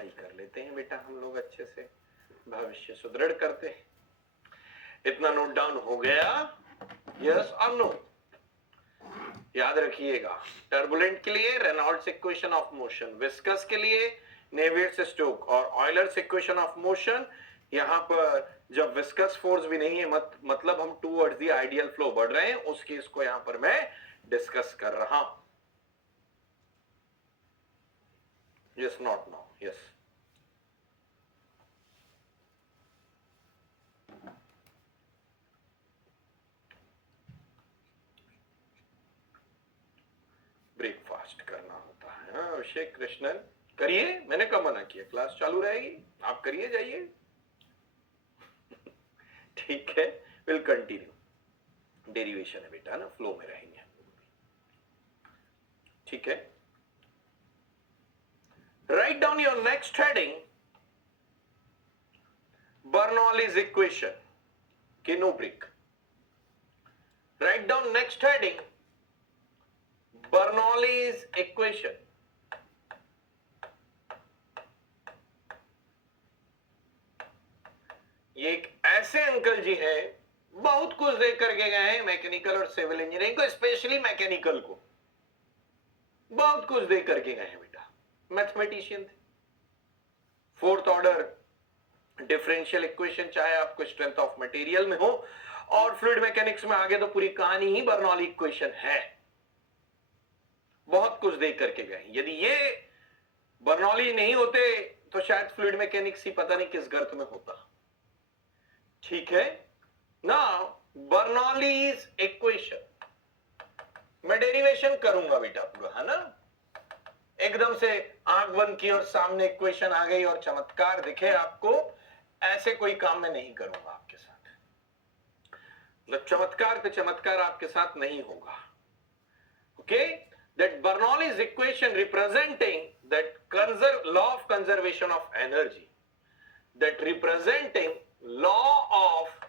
पढ़ाई कर लेते हैं बेटा हम लोग अच्छे से, भविष्य सुदृढ़ करते हैं। इतना नोट डाउन हो गया? यस और नो? याद रखिएगा, टर्बुलेंट के लिए Reynolds equation of motion, viscous के लिए नेवियर्स स्टोक्स और ऑयलर्स इक्वेशन ऑफ मोशन। यहां पर जब विस्कस फोर्स भी नहीं है मतलब हम टूवर्ड्स द आइडियल फ्लो बढ़ रहे हैं, उस केस को यहां पर मैं डिस्कस कर रहा हूं। Yes not know? Yes breakfast करना होता है। हाँ अभिषेक कृष्णन करिए, मैंने कब मना किया, क्लास चालू रहेगी, आप करिए जाइए। ठीक है, विल कंटिन्यू। डेरिवेशन है बेटा ना, फ्लो में रहेंगे। ठीक है, write down your next heading, Bernoulli's equation के no break. Write down next heading, Bernoulli's equation. ये एक ऐसे अंकल जी हैं, बहुत कुछ देख करके गए हैं मैकेनिकल और सिविल इंजीनियरिंग को, स्पेशली मैकेनिकल को बहुत कुछ देख करके गए हैं बेटा। मैथमेटिशियन थे, फोर्थ ऑर्डर डिफरेंशियल इक्वेशन, चाहे आपको स्ट्रेंथ ऑफ मटेरियल में हो और फ्लूइड मैकेनिक्स में आगे तो पूरी कहानी ही बर्नौली इक्वेशन है। बहुत कुछ देख करके गए। यदि ये बर्नौली नहीं होते तो शायद फ्लूइड मैकेनिक्स ही पता नहीं किस गर्त में होता। ठीक है, नाउ बर्नौलीज इक्वेशन, मैं डेरिवेशन करूंगा बेटा पूरा, है ना। एकदम से आंख बंद की और सामने इक्वेशन आ गई और चमत्कार दिखे आपको, ऐसे कोई काम मैं नहीं करूंगा आपके साथ। मतलब चमत्कार पे चमत्कार आपके साथ नहीं होगा। Okay, that Bernoulli's equation representing that law of conservation of energy, that representing law of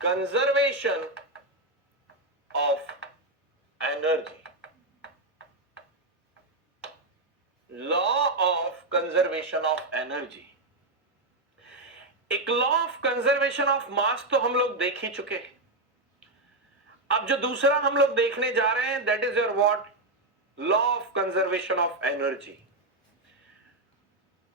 conservation of energy, law of conservation of energy. एक law of conservation of mass तो हम लोग देख ही चुके हैं। अब जो दूसरा हम लोग देखने जा रहे हैं, that is your what, law of conservation of energy.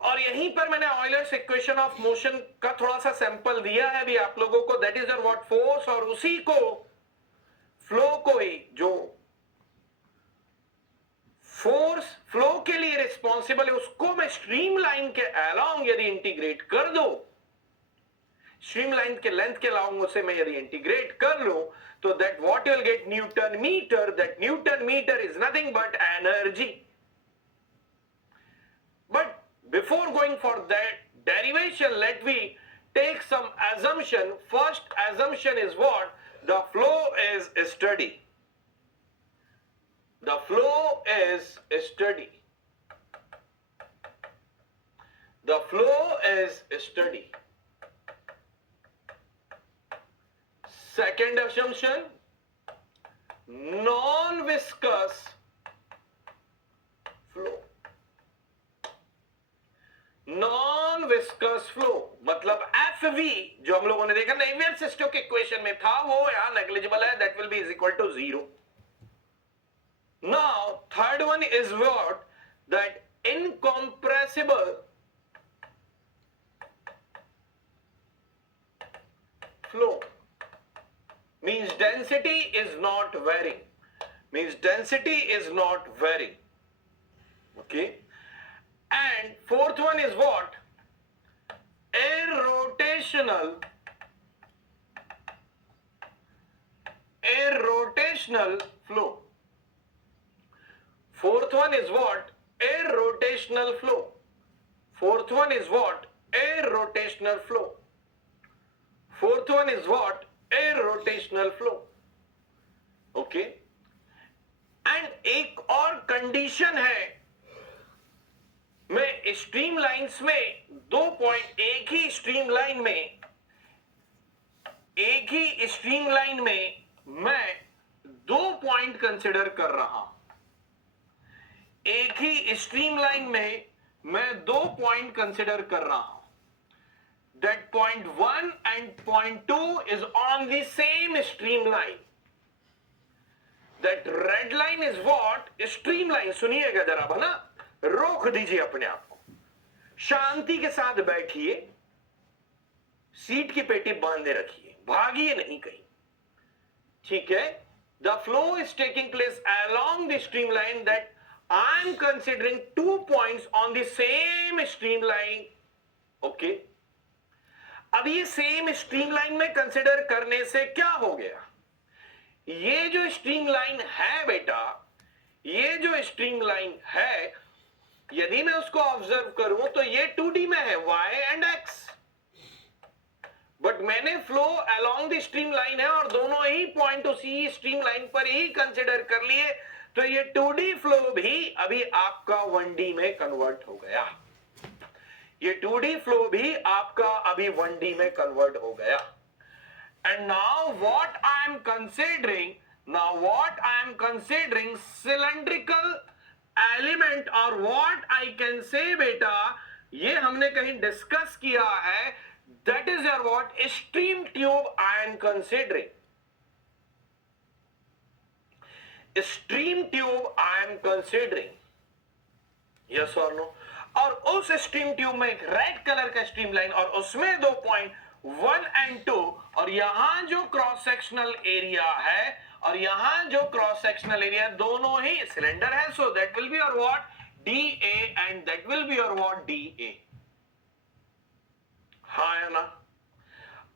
और यहीं पर मैंने ऑयलर्स इक्वेशन ऑफ मोशन का थोड़ा सा सैंपल दिया है अभी आप लोगों को, that is your what, force, और उसी को फ्लो को ही, जो फोर्स फ्लो के लिए रिस्पॉन्सिबल है, उसको मैं स्ट्रीमलाइन के अलोंग यदि इंटीग्रेट कर दो, स्ट्रीमलाइन के लेंथ के अलोंग उसे मैं यदि इंटीग्रेट कर लूं, तो that what you will get, newton metre. That newton metre is nothing but energy. But before going for that derivation, let me take some assumption. First assumption is what? The flow is steady. The flow is steady. The flow is steady. Second assumption, non-viscous flow. Non viscous flow मतलब FV, जो हम लोगों ने देखा Navier Stokes equation में था, वो यहां नेग्लिजिबल है, that will be is equal to 0। Now third one is what, that incompressible flow means density is not varying, means density is not varying. Okay, and fourth one is what, irrotational flow. Fourth one is what, irrotational flow. Fourth one is what, irrotational flow. Fourth one is what, irrotational flow. Okay, and एक और condition है, मैं streamlines में दो point, एक ही streamline में मैं दो पॉइंट कंसिडर कर रहा हूं। एक ही स्ट्रीमलाइन में मैं दो पॉइंट कंसिडर कर रहा हूं. That point 1 and point 2 is on the same streamline. That red line is what? Streamline. सुनिएगा जरा बना, रोक दीजिए अपने आप को, शांति के साथ बैठिए, सीट की पेटी बांधे रखिए, भागिए नहीं कहीं. ठीक है? The flow is taking place along the streamline that I am considering 2 points on the same streamline. Okay? अब ये सेम स्ट्रीमलाइन में कंसिडर करने से क्या हो गया? ये जो स्ट्रीमलाइन है बेटा, ये जो स्ट्रीमलाइन है, यदि मैं उसको ऑब्जर्व करूं तो ये 2D में है, y एंड x. बट मैंने फ्लो अलोंग द स्ट्रीमलाइन है और दोनों ही पॉइंट उसी स्ट्रीमलाइन पर ही कंसिडर कर लिए, तो ये 2D फ्लो भी अभी आपका 1D में कन्वर्ट हो गया. ये 2D फ्लो भी आपका अभी 1D में कन्वर्ट हो गया. And now what I M considering cylindrical element, और व्हाट आई कैन से बेटा, ये हमने कहीं डिस्कस किया है, that is your what, stream tube I am considering. Stream tube I am considering. Yes और नो? और उस स्ट्रीम ट्यूब में एक रेड कलर का स्ट्रीम लाइन और उसमें दो पॉइंट 1 एंड 2, और यहां जो क्रॉस सेक्शनल एरिया है और यहां जो क्रॉस सेक्शनल एरिया, दोनों ही सिलेंडर है, so that will be your what, DA and that will be your what, DA. हाँ है ना?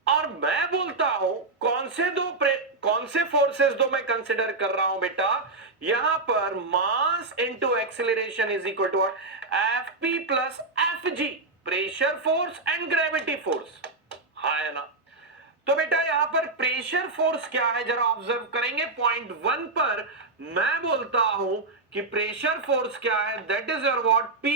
और मैं बोलता हूं कौन से फोर्सेस दो मैं कंसिडर कर रहा हूं बेटा, यहां पर mass into acceleration is equal to Fp plus Fg, pressure force and gravity force. हाँ है ना? तो बेटा यहां पर प्रेशर फोर्स क्या है जरा ऑब्जर्व करेंगे. पॉइंट 1 पर मैं बोलता हूं कि प्रेशर फोर्स क्या है, that is your what, P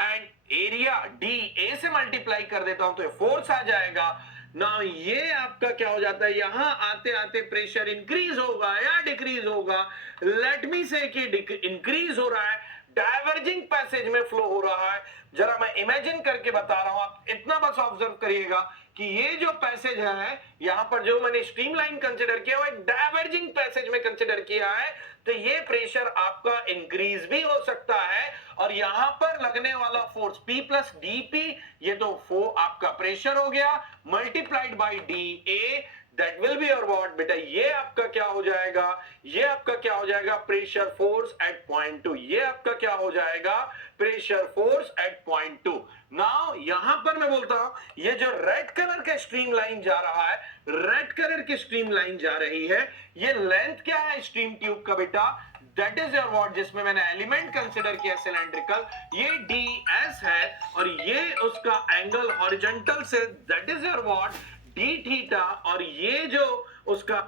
and area DA से मल्टीप्लाई कर देता हूं तो ये फोर्स आ जाएगा. ना ये आपका क्या हो जाता है, यहां आते आते प्रेशर इंक्रीज होगा या डिक्रीज होगा. लेट मी से कि इंक्रीज हो रहा है, डाइवर्जिंग पैसेज में फ्लो हो रहा है. जरा मैं इमेजिन करके बता रहा हूं, आप इतना बस ऑब्जर्व करिएगा कि ये जो पैसेज है यहां पर जो मैंने स्ट्रीमलाइन कंसीडर किया वो एक डाइवर्जिंग पैसेज में कंसीडर किया है, तो ये प्रेशर आपका इंक्रीज भी हो सकता है. और यहां पर लगने वाला फोर्स P प्लस DP, ये तो आपका प्रेशर हो गया, multiplied by DA, that will be your what बेटा, ये आपका क्या हो जाएगा, ये आपका क्या हो जाएगा, प्रेशर फोर्स एट पॉइंट 2. ये आपका क्या हो जाएगा, pressure force at point 2. Now यहां पर मैं बोलता हूं ये जो रेड कलर का स्ट्रीम लाइन जा रहा है, रेड कलर की स्ट्रीम लाइन जा रही है, ये लेंथ क्या है स्ट्रीम ट्यूब का बेटा, दैट इज योर व्हाट, जिसमें मैंने एलिमेंट कंसीडर किया सिलेंड्रिकल, ये DS है और ये उसका एंगल हॉरिजॉन्टल से, that is your what, D theta, और ये जो उसका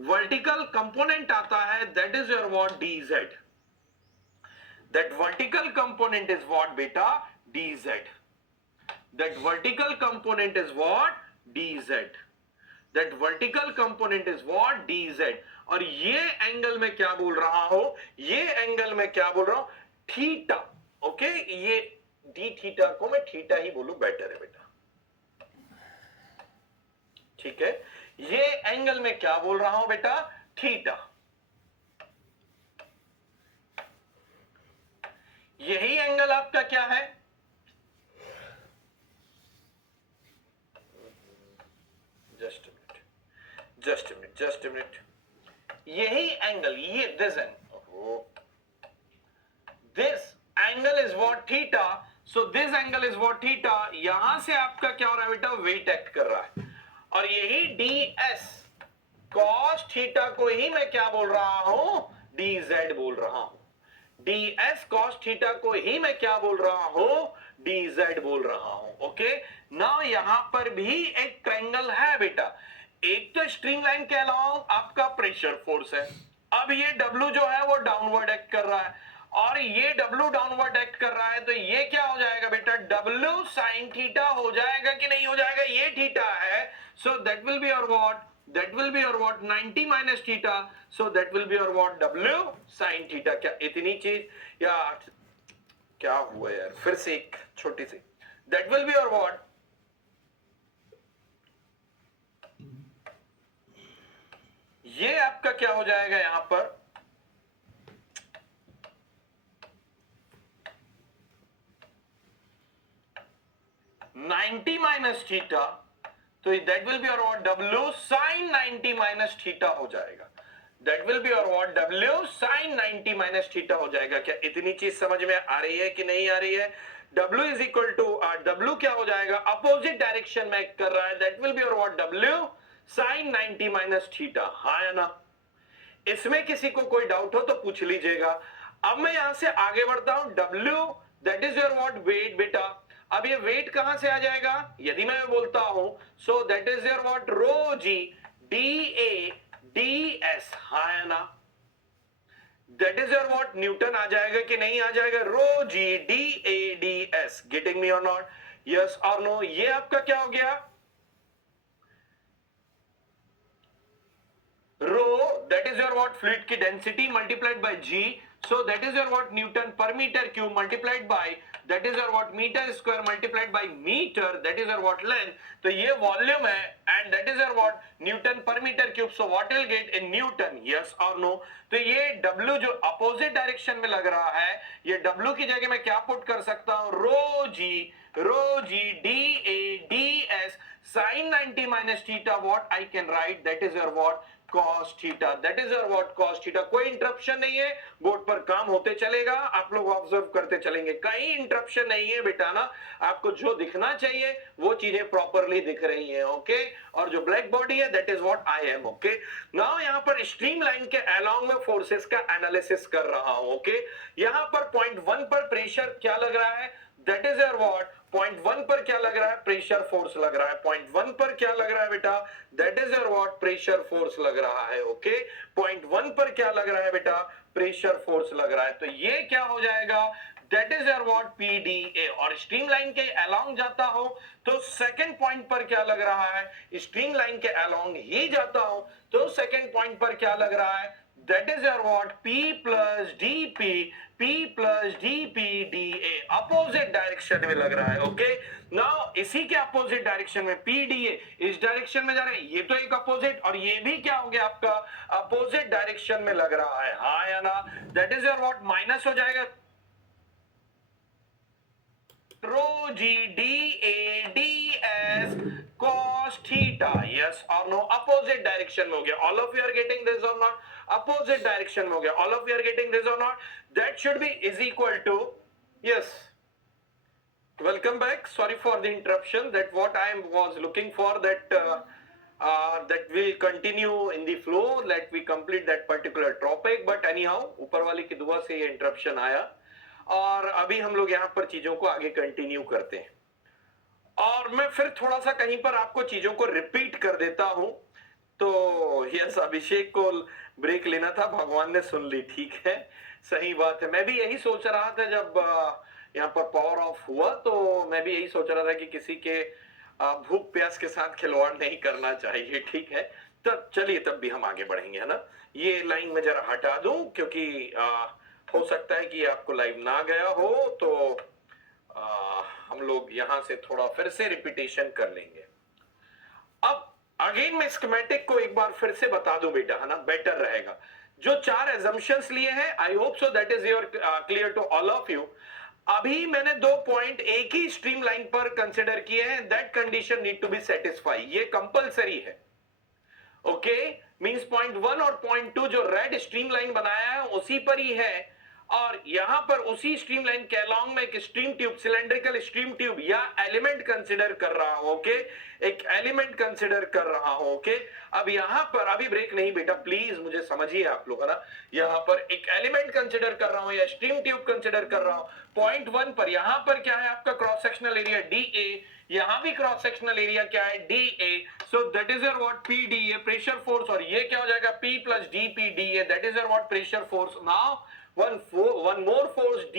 वर्टिकल कंपोनेंट आता है, that is your what, DZ. That vertical component is what बेटा, DZ. That vertical component is what, DZ. That vertical component is what, DZ. और ये angle में क्या बोल रहा हूं, ये एंगल में क्या बोल रहा हूं, थीटा. ओके, ये D थीटा को मैं थीटा ही बोलूं, बेटर है बेटा. ठीक है, ये एंगल में क्या बोल रहा हूं बेटा, थीटा. यही एंगल आपका क्या है, just a minute. यही एंगल, ये this angle is what, theta. So this angle is what, theta. यहां से आपका क्या हो रहा है बेटा, वेट एक्ट कर रहा है, और यही DS cos थीटा को ही मैं क्या बोल रहा हूं, DZ बोल रहा हूं. DS cos थीटा को ही मैं क्या बोल रहा हूं, DZ बोल रहा हूं. ओके, नाउ यहां पर भी एक ट्रायंगल है बेटा. एक तो स्ट्रीमलाइन के अलावा आपका प्रेशर फोर्स है, अब ये W जो है वो डाउनवर्ड एक्ट कर रहा है, और ये W डाउनवर्ड एक्ट कर रहा है, तो ये क्या हो जाएगा बेटा, W sin थीटा हो जाएगा कि नहीं हो जाएगा, ये थीटा है, so that will be your what, that will be your what 90 minus theta, so that will be your what W sin theta। क्या इतनी चीज या क्या हुआ यार, फिर से एक छोटी सी, that will be your what, ये आपका क्या हो जाएगा यहां पर 90 माइनस थीटा, तो दैट विल बी और what W sin 90 minus theta हो जाएगा। दैट विल बी और what W sin 90 minus theta हो जाएगा। क्या इतनी चीज समझ में आ रही है कि नहीं आ रही है? W is equal to W क्या हो जाएगा, अपोजिट डायरेक्शन में कर रहा है, दैट विल बी और what W sin 90 minus theta. हाँ या ना? इसमें किसी को कोई डाउट हो तो पूछ लीजिएगा। अब मैं यहां से आगे बढ़ता हूं, W that is your what weight बेटा। अब ये वेट कहां से आ जाएगा, यदि मैं बोलता हूं so that is your what rho g D A D S. हाँ या ना? That is your what newton आ जाएगा कि नहीं आ जाएगा, rho g D A D S. Getting me और नॉट, यस और नो? ये आपका क्या हो गया, rho that is your what fluid की density multiplied by g, so that is your what newton per metre cube multiplied by that is your what meter square multiplied by metre, that is your what length. तो ये volume है and that is your what newton per metre cube, so what will get in newton, yes और no? तो ये W जो opposite direction में लग रहा है, ये W की जगह मैं क्या पुट कर सकता हूं, rho g D A D S sin 90 minus theta, what I can write, that is your what cos theta, that is your what cos theta। कोई इंटरप्शन नहीं है, बोर्ड पर काम होते चलेगा, आप लोग ऑब्जर्व करते चलेंगे, कहीं इंटरप्शन नहीं है बेटा ना। आपको जो दिखना चाहिए वो चीजें प्रॉपरली दिख रही हैं, ओके। और जो ब्लैक बॉडी है that is what I M, okay. Now यहां पर स्ट्रीम लाइन के अलोंग में फोर्सेस का एनालिसिस कर रहा हूं, ओके। यहां पर पॉइंट 1 पर प्रेशर क्या लग रहा है, that is your what point 1 पर क्या लग रहा है, प्रेशर फोर्स लग रहा है। पॉइंट 1 पर क्या लग रहा है बेटा, that is your what pressure force लग रहा है, ओके। पॉइंट 1 पर क्या लग रहा है बेटा, प्रेशर फोर्स लग रहा है। तो ये क्या हो जाएगा, that is your what PDA। और स्ट्रीम लाइन के अलोंग जाता हो तो सेकंड पॉइंट पर क्या लग रहा है, स्ट्रीम लाइन के अलोंग ही जाता हो तो सेकंड पॉइंट पर क्या लग रहा है, that is your what P plus DP DA opposite direction में लग रहा है, ओके। नाउ इसी के अपोजिट डायरेक्शन में PDA इस डायरेक्शन में जा रहे हैं, ये तो एक अपोजिट, और ये भी क्या हो गया आपका अपोजिट डायरेक्शन में लग रहा है। हाँ या ना? That is your what minus हो जाएगा rho g D A D S cos theta, yes or no? Opposite direction में हो गया। All of you are getting this और नॉट? अपोजिट डायरेक्शन में हो गया। All of you are getting this और not? That should be is equal to, yes, welcome back, sorry for the interruption, that what I was looking for, that that will continue in the flow, let we complete that particular topic, but anyhow ऊपर वाले की दुआ से ये interruption आया और अभी हम लोग यहाँ पर चीजों को आगे कंटिन्यू करते हैं। और मैं फिर थोड़ा सा कहीं पर आपको चीजों को रिपीट कर देता हूं। तो यस, अभिषेक को ब्रेक लेना था, भगवान ने सुन ली, ठीक है, सही बात है। मैं भी यही सोच रहा था जब यहाँ पर पावर ऑफ हुआ, तो मैं भी यही सोच रहा था कि किसी के भूख प्यास के साथ खिलवाड़ नहीं करना चाहिए, ठीक है। तब चलिए, तब भी हम आगे बढ़ेंगे, है ना। ये लाइन में जरा हटा दूं क्योंकि हो सकता है कि आपको लाइव ना गया हो, तो हम लोग यहां से थोड़ा फिर से रिपीटेशन कर लेंगे। अब अगेन मैं स्कीमेटिक को एक बार फिर से बता दूं बेटा, है ना, बेटर रहेगा। जो 4 एजम्पशंस लिए हैं, I hope so that is your clear to all of you. अभी मैंने 2 पॉइंट एक ही स्ट्रीम लाइन पर कंसिडर किए हैं, that condition need to be satisfy, ये कंपलसरी है, ओके। मींस पॉइंट 1 और पॉइंट 2 जो रेड स्ट्रीम लाइन बनाया है उसी पर ही है, और यहां पर उसी स्ट्रीम लाइन के अलोंग में एक stream tube, cylindrical stream tube या एलिमेंट कंसीडर कर रहा हूं, ओके। एक एलिमेंट कंसीडर कर रहा हूं, ओके। अब यहां पर अभी ब्रेक नहीं बेटा, प्लीज मुझे समझिए आप लोग, है ना। यहां पर एक एलिमेंट कंसीडर कर रहा हूं या स्ट्रीम ट्यूब कंसीडर कर रहा हूं। पॉइंट 1 पर यहां पर क्या है आपका क्रॉस सेक्शनल एरिया DA, यहां भी क्रॉस सेक्शनल एरिया क्या है DA, so that is your what PDA pressure force, और ये क्या हो जाएगा P plus DPDA, that is your what pressure force. Now one more force D,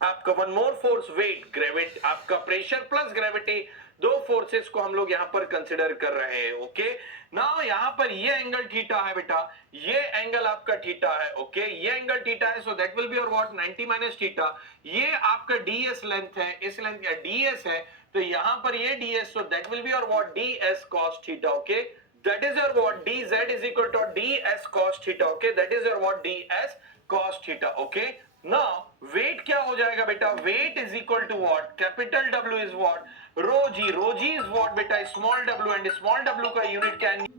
आपका one more force weight, gravity, आपका pressure plus gravity, दो forces को हम लोग यहां पर कंसिडर कर रहे हैं। ओके, नाउ यहां पर ये एंगल थीटा है बेटा, ये एंगल आपका थीटा है। ओके, ये एंगल थीटा है, so that will be your what 90 minus theta. ये आपका ds लेंथ है, इस लेंथ का ds है, तो यहां पर ये ds, so that will be your what ds cos theta. Okay, that is your what dz is equal to ds cos theta. Okay, that is your what ds cos theta. Okay, now weight क्या हो जाएगा बेटा, weight is equal to what, capital W is what rho g is what बेटा small w, and small w का unit क्या है,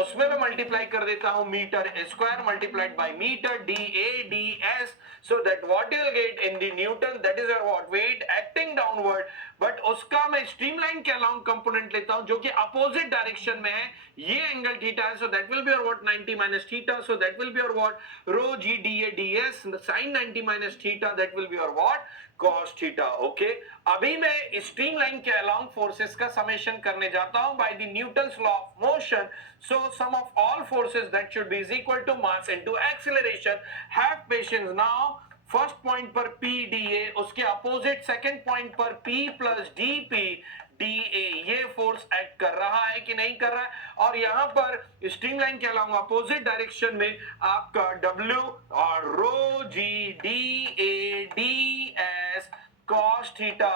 उसमें मैं मल्टीप्लाई कर देता हूं metre square multiplied by metre D A D S, so that what you will get in the newton, that is your what weight acting downward. But उसका मैं स्ट्रीमलाइन के अलाउंग कंपोनेंट लेता हूं जो कि अपोजिट डायरेक्शन में है, ये एंगल थीटा है, so that will be your what 90 minus theta, so that will be your what rho g D A D S sin 90 minus theta, that will be your what cos theta. Okay, अभी मैं streamline के along forces का summation करने जाता हूं by the Newton's law of motion. So sum of all forces that should be is equal to mass into acceleration. Have patience now. First point पर P dA, उसके opposite second point पर P plus DP DA, ये force act कर रहा है कि नहीं कर रहा है, और यहां पर स्ट्रीमलाइन के अलावा अपोजिट डायरेक्शन में आपका W और rho g D A D S cos theta,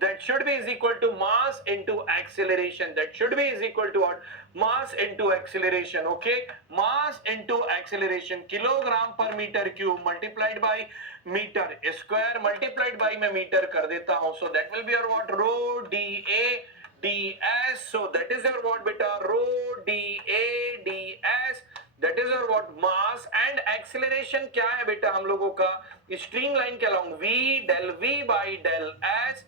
that should be is equal to mass into acceleration, that should be is equal to what, mass into acceleration. Okay, mass into acceleration, kilogram per meter cube multiplied by meter square multiplied by मैं metre कर देता हूं, so that will be your what rho dA ds, so that is your what beta rho dA ds, that is your what mass, and acceleration क्या है बेटा हम लोगों का स्ट्रीमलाइन के along v del v by del s,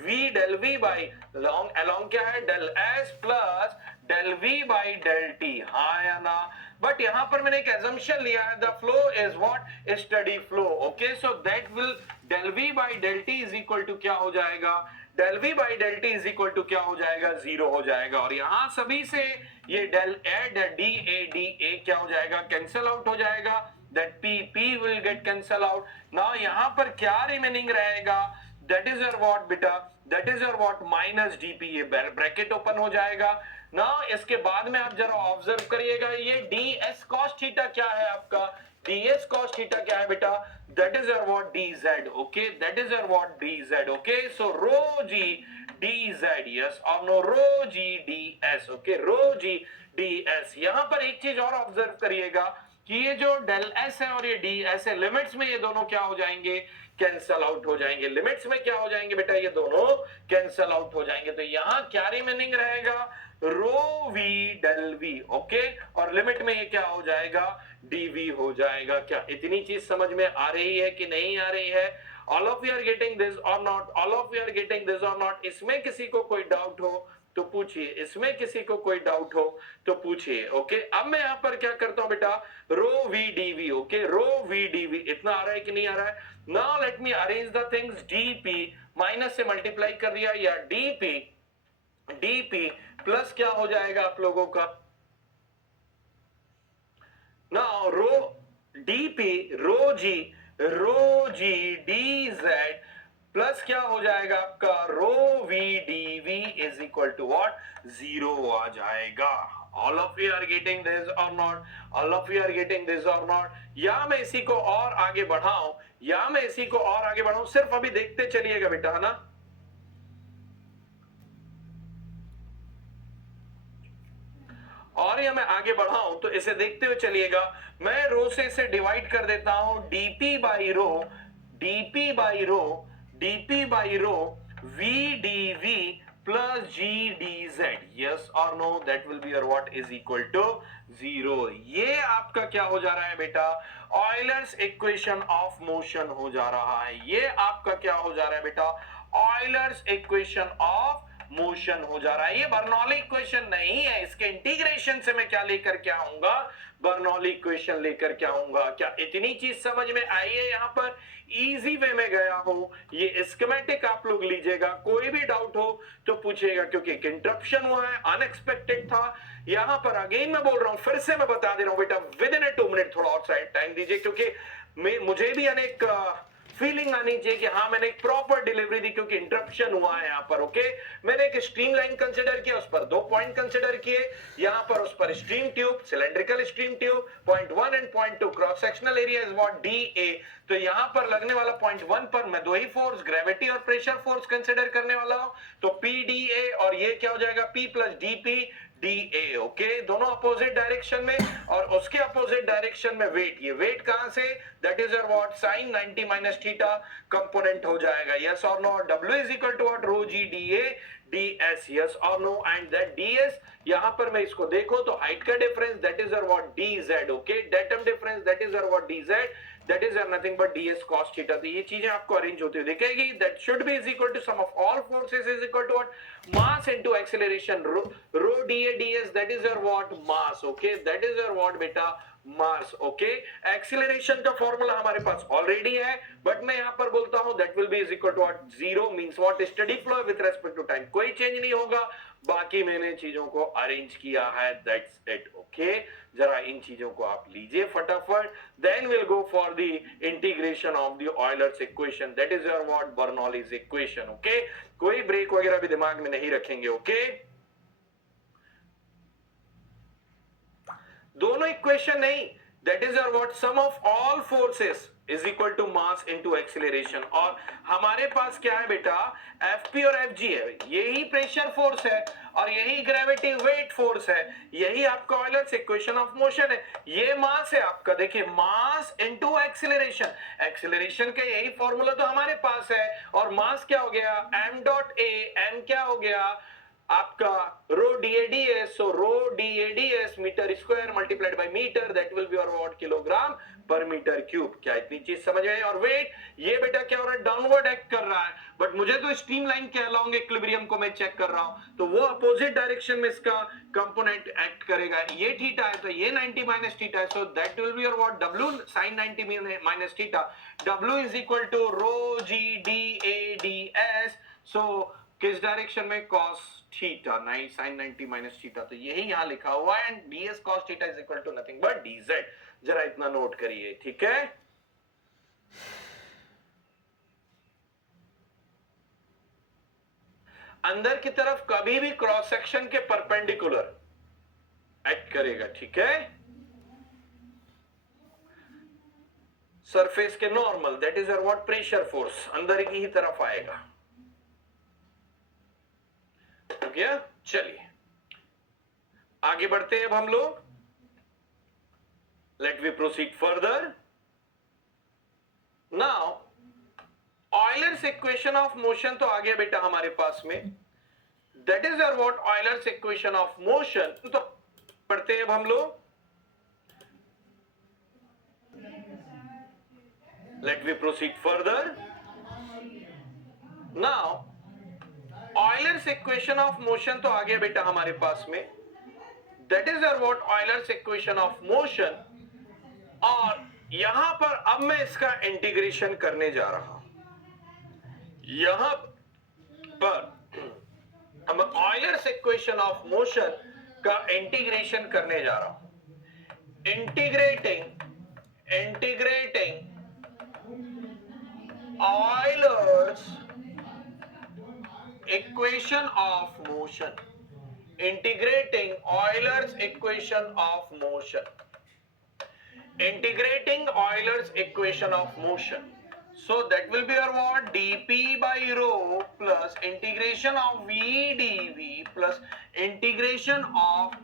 v del v by along क्या है del s plus del v by del t, हाँ या ना। बट यहां पर मैंने एक assumption लिया है, the flow is what steady flow. Okay, so that will del v by del t is equal to क्या हो जाएगा, del v by del t is equal to क्या हो जाएगा, जीरो हो जाएगा। और यहां सभी से ये del a d a d a क्या हो जाएगा, कैंसिल आउट हो जाएगा, that p will get cancel out. now यहां पर क्या रिमेनिंग रहेगा, that is your what बेटा, that is your what minus dp, ये ब्रैकेट ओपन हो जाएगा। now इसके बाद में आप जरा ऑब्जर्व करिएगा, ये ds cos थीटा क्या है आपका, ds cos थीटा क्या है बेटा, that is your what dz. okay, that is your what dz. okay, so rho g dz, yes or no, rho g ds. okay, rho g ds। यहां पर एक चीज और ऑब्जर्व करिएगा कि ये जो डेल एस है और ये डी एस है, लिमिट्स में ये दोनों क्या हो जाएंगे, कैंसल आउट हो जाएंगे। लिमिट्स में क्या हो जाएंगे बेटा, ये दोनों कैंसल आउट हो जाएंगे। तो यहां क्या रिमेनिंग रहेगा, रो वी डेल वी। ओके, और लिमिट में ये क्या हो जाएगा, डीवी हो जाएगा। क्या इतनी चीज समझ में आ रही है कि नहीं आ रही है? All of you are getting this और not, all of you are getting this और नॉट। इसमें किसी को कोई डाउट हो तो पूछिए, इसमें किसी को कोई डाउट हो तो पूछिए। ओके, अब मैं यहां पर क्या करता हूं बेटा, rho v dv. Okay, rho v dv इतना आ रहा है कि नहीं आ रहा है? Now let me arrange the things, dp minus से मल्टीप्लाई कर दिया, या डीपी प्लस क्या हो जाएगा आप लोगों का, now rho dp rho g dz plus क्या हो जाएगा आपका, rho v d v is equal to what, zero आ जाएगा। All of you are getting this और not, all of you are getting this और नॉट। या मैं इसी को और आगे बढ़ाऊं, या मैं इसी को और आगे बढ़ाऊं, सिर्फ अभी देखते चलिएगा बेटा, है ना। और या मैं आगे बढ़ाऊं तो इसे देखते हुए चलिएगा, मैं रो से इसे डिवाइड कर देता हूं, dp by rho v d v plus g d z, yes और no, that will be your what is equal to zero. ये आपका क्या हो जा रहा है बेटा, ऑयलर्स इक्वेशन ऑफ मोशन हो जा रहा है। ये आपका क्या हो जा रहा है बेटा, ऑयलर्स इक्वेशन ऑफ मोशन हो जा रहा है। ये बर्नौली इक्वेशन नहीं है, इसके इंटीग्रेशन से मैं क्या लेकर के आऊंगा, बर्नौली इक्वेशन लेकर के आऊंगा। क्या इतनी चीज समझ में आई है? यहां पर इजी वे में गया हूं, ये स्कीमेटिक आप लोग लीजिएगा, कोई भी डाउट हो तो पूछिएगा, क्योंकि एक इंटरप्शन हुआ है, अनएक्सपेक्टेड था। यहां पर अगेन मैं बोल रहा हूं, फिर से मैं बता दे रहा हूं बेटा, विद इन 2 मिनट थोड़ा और टाइम दीजिए, क्योंकि मुझे भी अनेक फीलिंग आनी चाहिए कि हाँ मैंने एक प्रॉपर डिलीवरी दी, क्योंकि इंटरप्शन हुआ है यहाँ पर। ओके, मैंने एक स्ट्रीमलाइन कंसिडर किया, उस पर 2 पॉइंट कंसिडर किए, यहाँ पर उस पर stream tube, cylindrical stream tube, point 1 and point 2, cross sectional area is what DA। तो यहाँ पर लगने वाला पॉइंट 1 पर मैं 2 ही फोर्स, ग्रेविटी और प्रेशर फोर्स कंसिडर करने वाला हूं, तो PDA, और ये क्या हो जाएगा P plus DP DA। Okay, दोनों अपोजिट डायरेक्शन में, और उसके अपोजिट डायरेक्शन में वेट, ये वेट कहां से, that is your what sin 90 minus theta component हो जाएगा। यस और no? W is equal to what rho g DA DS। Yes और नो? एंड दैट DS, यहां पर मैं इसको देखो तो हाइट का difference, that is your what DZ। Okay, datum difference, that is your what DZ, that is nothing but ds cos theta। तो ये चीजें आपको अरेंज होती हुई दिखेगी। that should be is equal to sum of all forces is equal to what, mass into acceleration, rho da ds, that is your what, mass। okay, that is your what beta, mass. Okay, acceleration का formula हमारे पास already है, but मैं यहां पर बोलता हूं that will be is equal to what, 0 means what, steady flow with respect to time, कोई change नहीं होगा, बाकी मैंने चीजों को अरेंज किया है, दैट्स इट। ओके, जरा इन चीजों को आप लीजिए फटाफट, then will go for the integration of the Euler's equation, that is your what, Bernoulli's equation. Okay, कोई ब्रेक वगैरह भी दिमाग में नहीं रखेंगे। ओके, दोनों इक्वेशन नहीं, that is your what, sum of all forces is equal to mass into acceleration. और हमारे पास क्या है बेटा, FP और FG है, यही प्रेशर फोर्स है और यही ग्रेविटी वेट फोर्स है, यही आपका ऑयलर्स इक्वेशन ऑफ मोशन है, ये मास है आपका। देखिए, मास इनटू एक्सीलरेशन, एक्सीलरेशन का यही फॉर्मूला तो हमारे पास है, और मास क्या हो गया, m डॉट a, m क्या हो गया आपका rho DADS, so rho DADS metre square multiplied by metre, that will be your what, kilogram per metre cube. क्या इतनी चीज समझ में? और वेट, ये बेटा क्या हो रहा है, डाउनवर्ड एक्ट कर रहा है, बट मुझे तो स्ट्रीमलाइन के अलोंग इक्विलिब्रियम को मैं चेक कर रहा हूं, तो वो अपोजिट डायरेक्शन में इसका कंपोनेंट एक्ट करेगा। ये थीटा है तो ये 90 माइनस थीटा है, so that will be your what, W sin 90 minus theta, W is equal to rho GDADS, so किस डायरेक्शन में, cos theta, sin 90 minus theta, तो यही यहां लिखा हुआ है, and ds cos theta is equal to nothing but dz। जरा इतना नोट करिए, ठीक है। अंदर की तरफ कभी भी क्रॉस सेक्शन के परपेंडिकुलर एक्ट करेगा, ठीक है, सरफेस के normal, that is your what, pressure force अंदर की ही तरफ आएगा। गया, चलिए आगे बढ़ते हैं अब हम लोग, let we proceed further. Now Euler's equation of motion तो आ गया बेटा हमारे पास में, that is your what, Euler's equation of motion. तो पढ़ते हैं अब हम लोग, let we proceed further. Now Euler's equation of motion तो आ गया बेटा हमारे पास में, that is your what, Euler's equation of motion, और यहां पर अब मैं इसका इंटीग्रेशन करने जा रहा हूं। यहां पर अब ऑयलर्स इक्वेशन ऑफ मोशन का इंटीग्रेशन करने जा रहा हूं। Integrating Euler's equation of motion, integrating Euler's equation of motion, integrating Euler's equation of motion, so that will be your what, dP by rho plus integration of V dV plus integration of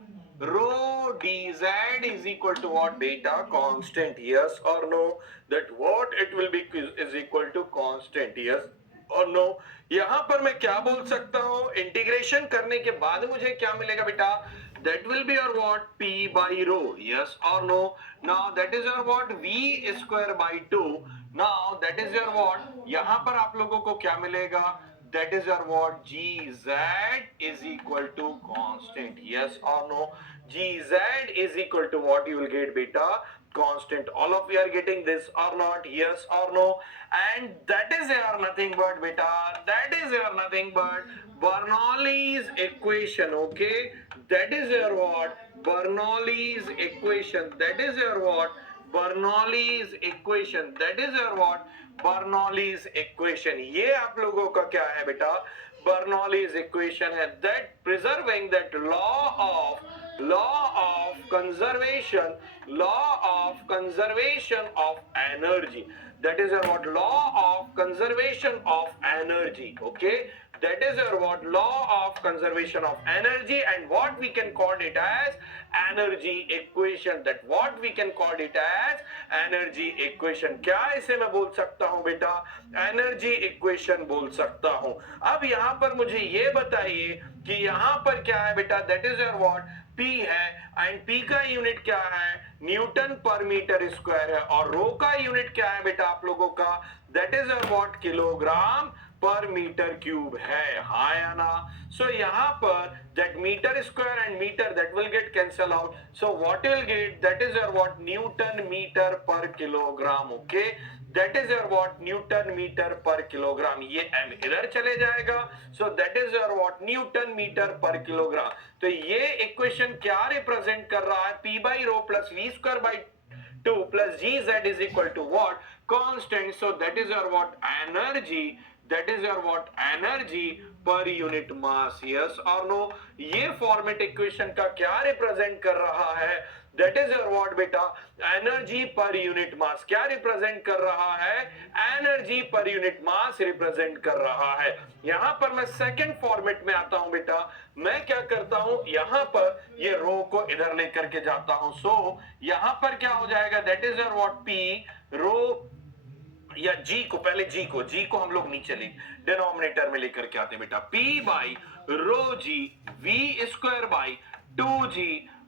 rho dz is equal to what, beta constant, yes or no, that what it will be is equal to constant, yes और no. यहां पर मैं क्या बोल सकता हूं, integration करने के बाद मुझे क्या मिलेगा बेटा, that will be your what, P by rho, yes और no. Now that is your what, V square by 2, now that is your what, यहां पर आप लोगों को क्या मिलेगा, that is your what, gz is equal to constant, yes or no, gz is equal to what you will get beta, constant। all of you are getting this or not, yes or no, and that is your nothing but beta, that is your nothing but Bernoulli's equation, okay, that is your what, Bernoulli's equation, that is your what, Bernoulli's equation, that is your what, Bernoulli's equation. ये आप लोगों का क्या है बेटा, Bernoulli's equation है, that preserving that law of energy, that is your what, law of conservation of energy, okay, that is your what, law of conservation of energy, and what we can call it as energy equation, that what we can call it as energy equation। क्या इसे मैं बोल सकता हूं बेटा, energy equation बोल सकता हूं। अब यहां पर मुझे ये बताइए कि यहां पर क्या है बेटा, that is your what, P है, एंड P का यूनिट क्या है, न्यूटन पर मीटर स्क्वायर है, और रो का यूनिट क्या है बेटा आप लोगों का, that is what, kilogram per metre cube है, हाँ या ना। सो यहां पर that meter square and meter that will get cancel out, so what will get, that is what, newton metre per kilogram, okay, that is your what, newton metre per kilogram. ये m इधर चले जाएगा, so that is your what, newton metre per kilogram. तो ये equation क्या represent कर रहा है, p by row plus v square by 2 plus gz is equal to what, constant, so that is your what, energy, that is your what, energy per unit mass, yes or no। ये format equation का क्या represent कर रहा है, that is your what बेटा, energy per unit mass. क्या represent कर रहा है, energy per unit mass represent कर रहा है। यहां पर मैं सेकंड फॉर्मेट में आता हूं बेटा, मैं क्या करता हूं, यहां पर ये रो को इधर लेकर के जाता हूं, सो यहां पर क्या हो जाएगा, that is your what, pi rho या जी को, पहले जी को हम लोग नीचे ले डिनोमिनेटर में लेकर के आते बेटा, P by rho g V square by 2g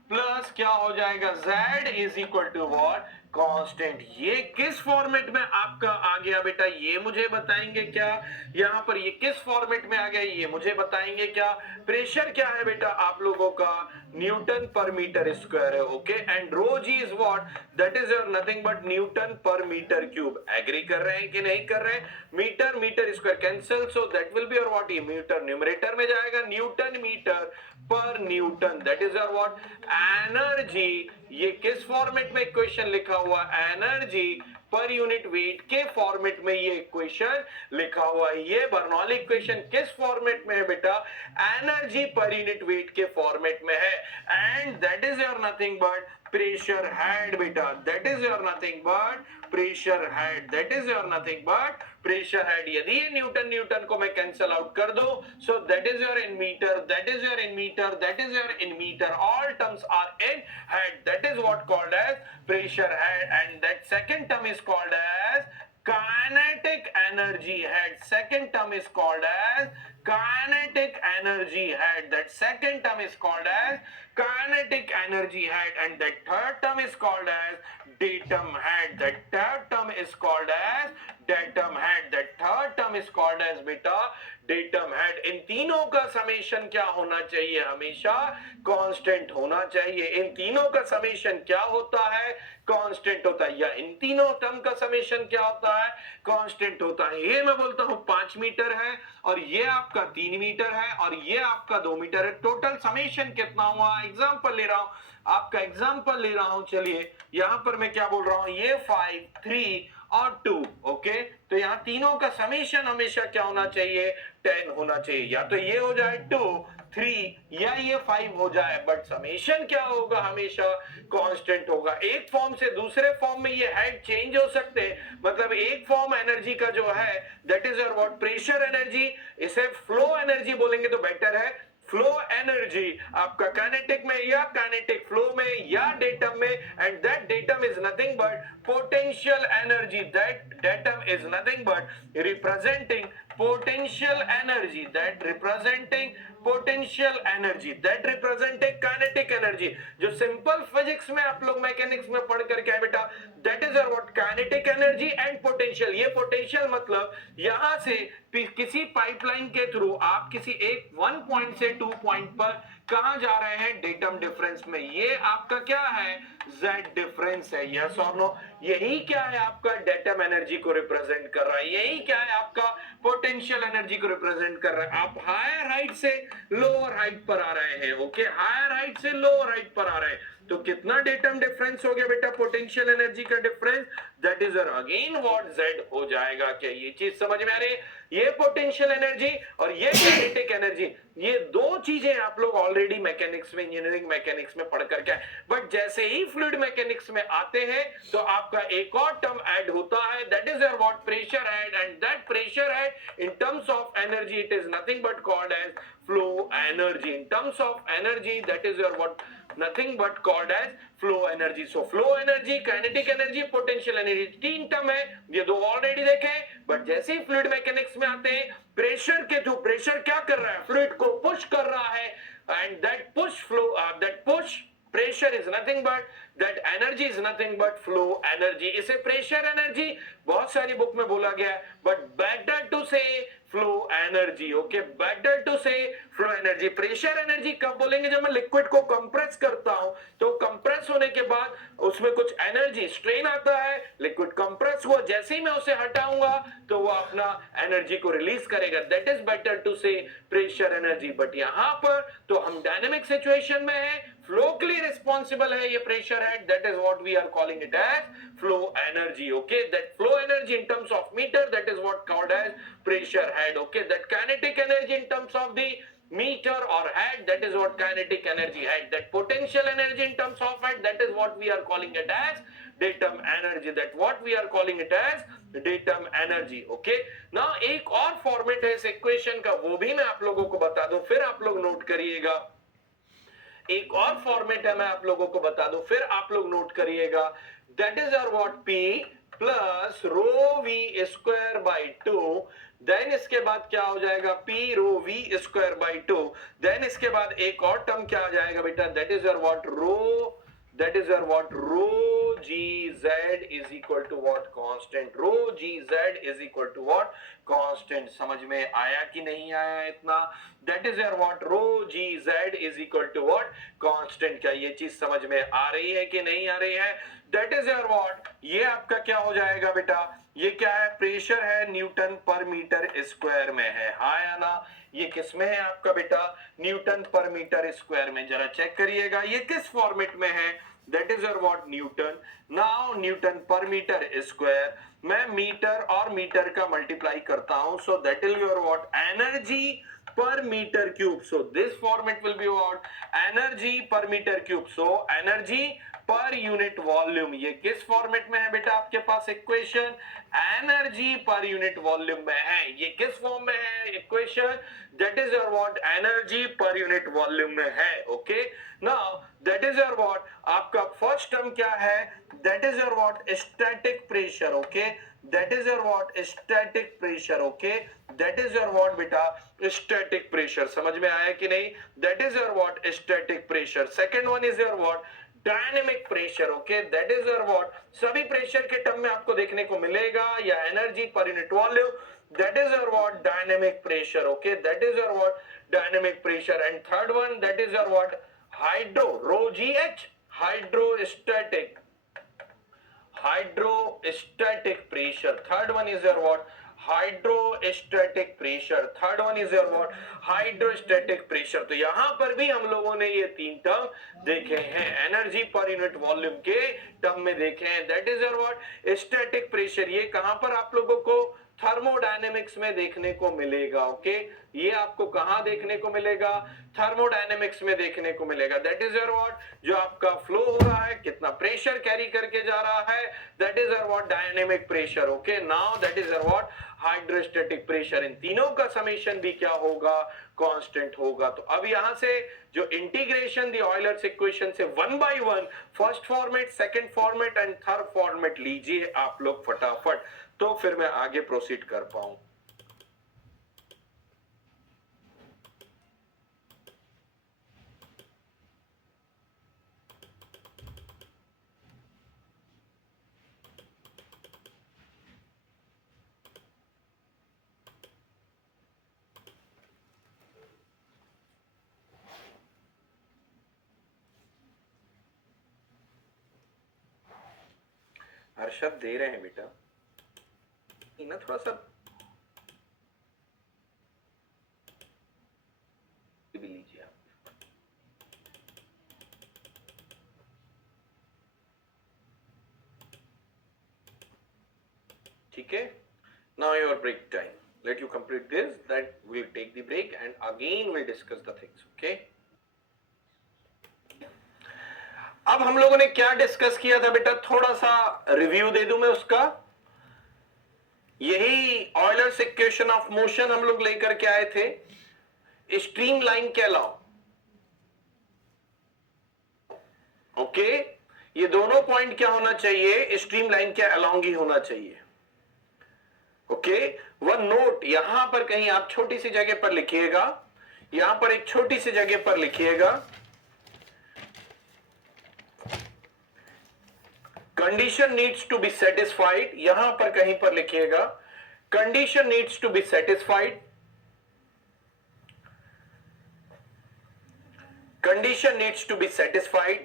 plus क्या हो जाएगा, z is equal to what, constant. ये किस फॉर्मेट में आपका आ गया बेटा, ये मुझे बताएंगे क्या, यहां पर ये किस फॉर्मेट में आ गया, ये मुझे बताएंगे क्या। प्रेशर क्या है बेटा आप लोगों का, न्यूटन पर मीटर स्क्वायर है, okay, and rho g is what, that is your nothing but newton per metre cube. Agree कर रहे हैं कि नहीं कर रहे हैं, metre metre square cancel, so that will be your what, ये मीटर न्यूमरेटर में जाएगा, newton metre per newton, that is your what, energy. ये किस फॉर्मेट में इक्वेशन लिखा हुआ, एनर्जी पर यूनिट वेट के फॉर्मेट में ये इक्वेशन लिखा हुआ है। ये बर्नौली इक्वेशन किस फॉर्मेट में है बेटा, एनर्जी पर यूनिट वेट के फॉर्मेट में है, and that is your nothing but pressure head बेटा, that is your nothing but pressure head, that is your nothing but pressure head. यदि ये न्यूटन न्यूटन को मैं कैंसिल आउट कर दो, so that is your in metre, that is your in metre, that is your in metre, all terms are in head, that is what called as pressure head, and that second term is called as kinetic energy head, second term is called as kinetic energy head, that second term is called as kinetic energy head, and that third term is called as datum head, that third term is called as datum head, that third term is called as beta datum head। इन तीनों का summation क्या होना चाहिए, हमेशा constant होना चाहिए। इन तीनों का समेशन क्या होता है, कांस्टेंट होता है, या इन तीनों टर्म का समेशन क्या होता है, कांस्टेंट होता है। ये मैं बोलता हूं 5 मीटर है, और ये आपका 3 मीटर है, और ये आपका 2 मीटर है, टोटल समेशन कितना हुआ। एग्जांपल ले रहा हूं, आपका एग्जांपल ले रहा हूं, चलिए यहां पर मैं क्या बोल रहा हूं, ये 5, 3 और 2, ओके, तो यहां तीनों का समेशन हमेशा क्या होना चाहिए, 10 होना चाहिए, या तो ये हो जाए 2, 3 या ये 5 हो जाए, बट समेशन क्या होगा, हमेशा कांस्टेंट होगा। एक फॉर्म से दूसरे फॉर्म में ये हेड चेंज हो सकते हैं, मतलब एक फॉर्म एनर्जी का जो है that is your what, pressure energy, इसे फ्लो एनर्जी बोलेंगे तो बेटर है, फ्लो एनर्जी आपका काइनेटिक में या काइनेटिक फ्लो में या डेटम में, and that datum is nothing but potential energy, that datum is nothing but representing potential energy, that representing potential energy, that representing kinetic energy। जो simple physics में आप लोग मैकेनिक्स में पढ़ कर क्या बेटा, that is what kinetic energy and potential। ये पोटेंशियल मतलब यहां से किसी पाइपलाइन के थ्रू आप किसी एक 1 पॉइंट से 2 पॉइंट पर कहां जा रहे हैं, डेटम डिफरेंस में। ये आपका क्या है, Z डिफरेंस है, यस और नो। यही क्या है आपका डेटम एनर्जी को रिप्रेजेंट कर रहा है, यही क्या है आपका पोटेंशियल एनर्जी को रिप्रेजेंट कर रहा है। आप हायर हाइट से लोअर हाइट पर आ रहे हैं, ओके, हायर हाइट से लोअर हाइट पर आ रहे हैं, तो कितना डेटम डिफरेंस हो गया बेटा, पोटेंशियल एनर्जी का difference, that is again what Z हो जाएगा। क्या ये चीज समझ में आ रही है? ये पोटेंशियल एनर्जी और ये काइनेटिक एनर्जी, ये दो चीजें आप लोग ऑलरेडी मैकेनिक्स में, इंजीनियरिंग मैकेनिक्स में पढ़ करके आए, बट जैसे ही फ्लूइड मैकेनिक्स में आते हैं तो आपका एक और टर्म ऐड होता है, that is your what, pressure head, and that pressure head in terms of energy it is nothing but called as flow energy. In terms of energy that is your what, nothing but called as flow energy. So flow energy, kinetic energy, potential energy, तीन term है, ये दो already देखे, but जैसे ही fluid mechanics में आते हैं, pressure के थ्रू, प्रेशर क्या कर रहा है, फ्लूइड को पुश कर रहा है, and that push flow, that push pressure is nothing but, that energy is nothing but flow energy. इसे प्रेशर एनर्जी बहुत सारी बुक में बोला गया है, but better to say flow energy, okay, better to say flow energy. Pressure energy कब बोलेंगे, जब मैं लिक्विड को कंप्रेस करता हूं, तो कंप्रेस होने के बाद उसमें कुछ एनर्जी, स्ट्रेन आता है, लिक्विड कंप्रेस हुआ, जैसे ही मैं उसे हटाऊंगा तो वो अपना एनर्जी को रिलीज करेगा, दैट इज बेटर टू से प्रेशर एनर्जी। बट यहां पर तो हम डायनेमिक सिचुएशन में है, फ्लो के लिए रिस्पॉन्सिबल है ये pressure head, that is what we are calling it as flow energy, okay, that flow energy in terms of metre, that is what called as pressure head, okay, that kinetic energy in terms of the meter or head, that is what kinetic energy head, that potential energy in terms of head, that is what we are calling it as datum energy, that what we are calling it as datum energy, okay। now एक और format है इस equation का, वो भी मैं आप लोगों को बता दूं, फिर आप लोग नोट करिएगा। एक और फॉर्मेट है, मैं आप लोगों को बता दूं, फिर आप लोग नोट करिएगा, that is our what, P plus rho V square by two, then इसके बाद क्या हो जाएगा, P rho V square by two, then इसके बाद एक और टर्म क्या आ जाएगा बेटा, that is our what rho, that is our what, rho gz is equal to what, constant, rho gz is equal to what, constant। समझ में आया कि नहीं आया इतना, that is our what, rho gz is equal to what, constant। क्या ये चीज समझ में आ रही है कि नहीं आ रही है, that is our what, ये आपका क्या हो जाएगा बेटा, ये क्या है, प्रेशर है, न्यूटन पर मीटर स्क्वायर में है, हाँ या ना, ये किस में है आपका बेटा, न्यूटन पर मीटर स्क्वायर में। जरा चेक करिएगा ये किस फॉर्मेट में है, that is your what, newton. Now newton per metre square, मैं मीटर और मीटर का मल्टीप्लाई करता हूं, so that is your what, energy per metre cube. So this format will be what, energy per metre cube, so energy per unit volume. ये किस format में है बेटा आपके पास equation, energy per unit volume में है। ये किस फॉर्म में है equation, that is your what, energy per unit volume में है, okay. Now that is your what, आपका फर्स्ट टर्म क्या है, that is your what, static pressure, okay, that is your what, static pressure, okay, that is your what बेटा, static pressure. समझ में आया कि नहीं, that is your what, static pressure. Second one is your what, dynamic pressure, okay, that is your what, सभी pressure के term में आपको देखने को मिलेगा, या energy per unit volume, that is your what, dynamic pressure, okay, that is your what, dynamic pressure. And third one, that is your what, hydro, rho GH, hydrostatic, hydrostatic pressure. Third one is your what, hydrostatic pressure. Third one is your what, hydrostatic pressure. तो यहां पर भी हम लोगों ने ये तीन term देखे हैं, एनर्जी पर यूनिट वॉल्यूम के टर्म में देखे हैं, that is your what, static pressure. ये कहां पर आप लोगों को थर्मोडायनेमिक्स में देखने को मिलेगा, ओके, ये आपको कहां देखने को मिलेगा, थर्मोडायनेमिक्स में देखने को मिलेगा, दैट इज योर व्हाट, जो आपका फ्लो हो रहा है, कितना प्रेशर कैरी करके जा रहा है, that is your what, dynamic pressure, okay. Now that is your what, hydrostatic pressure. इन तीनों का समेशन भी क्या होगा, कांस्टेंट होगा। तो अब यहां से जो इंटीग्रेशन दी ऑयलर्स इक्वेशन से one by one, first format, second format and third format लीजिए आप लोग फटाफट, तो फिर मैं आगे प्रोसीड कर पाऊं। हर्षद दे रहे हैं बेटा, ना थोड़ा सा भी लीजिए आप। ठीक है, now your break time. Let you complete this, that we'll take the break and again we'll discuss the things. Okay? अब हम लोगों ने क्या डिस्कस किया था बेटा, थोड़ा सा रिव्यू दे दूं मैं उसका। यही ऑयलर्स इक्वेशन ऑफ मोशन हम लोग लेकर के आए थे, स्ट्रीम लाइन के अलाउ। ओके, ये दोनों पॉइंट क्या होना चाहिए, स्ट्रीम लाइन के अलाउंग ही होना चाहिए। ओके, वन नोट यहां पर कहीं आप छोटी सी जगह पर लिखिएगा, यहां पर एक छोटी सी जगह पर लिखिएगा, condition needs to be satisfied, यहां पर कहीं पर लिखिएगा condition needs to be satisfied, condition needs to be satisfied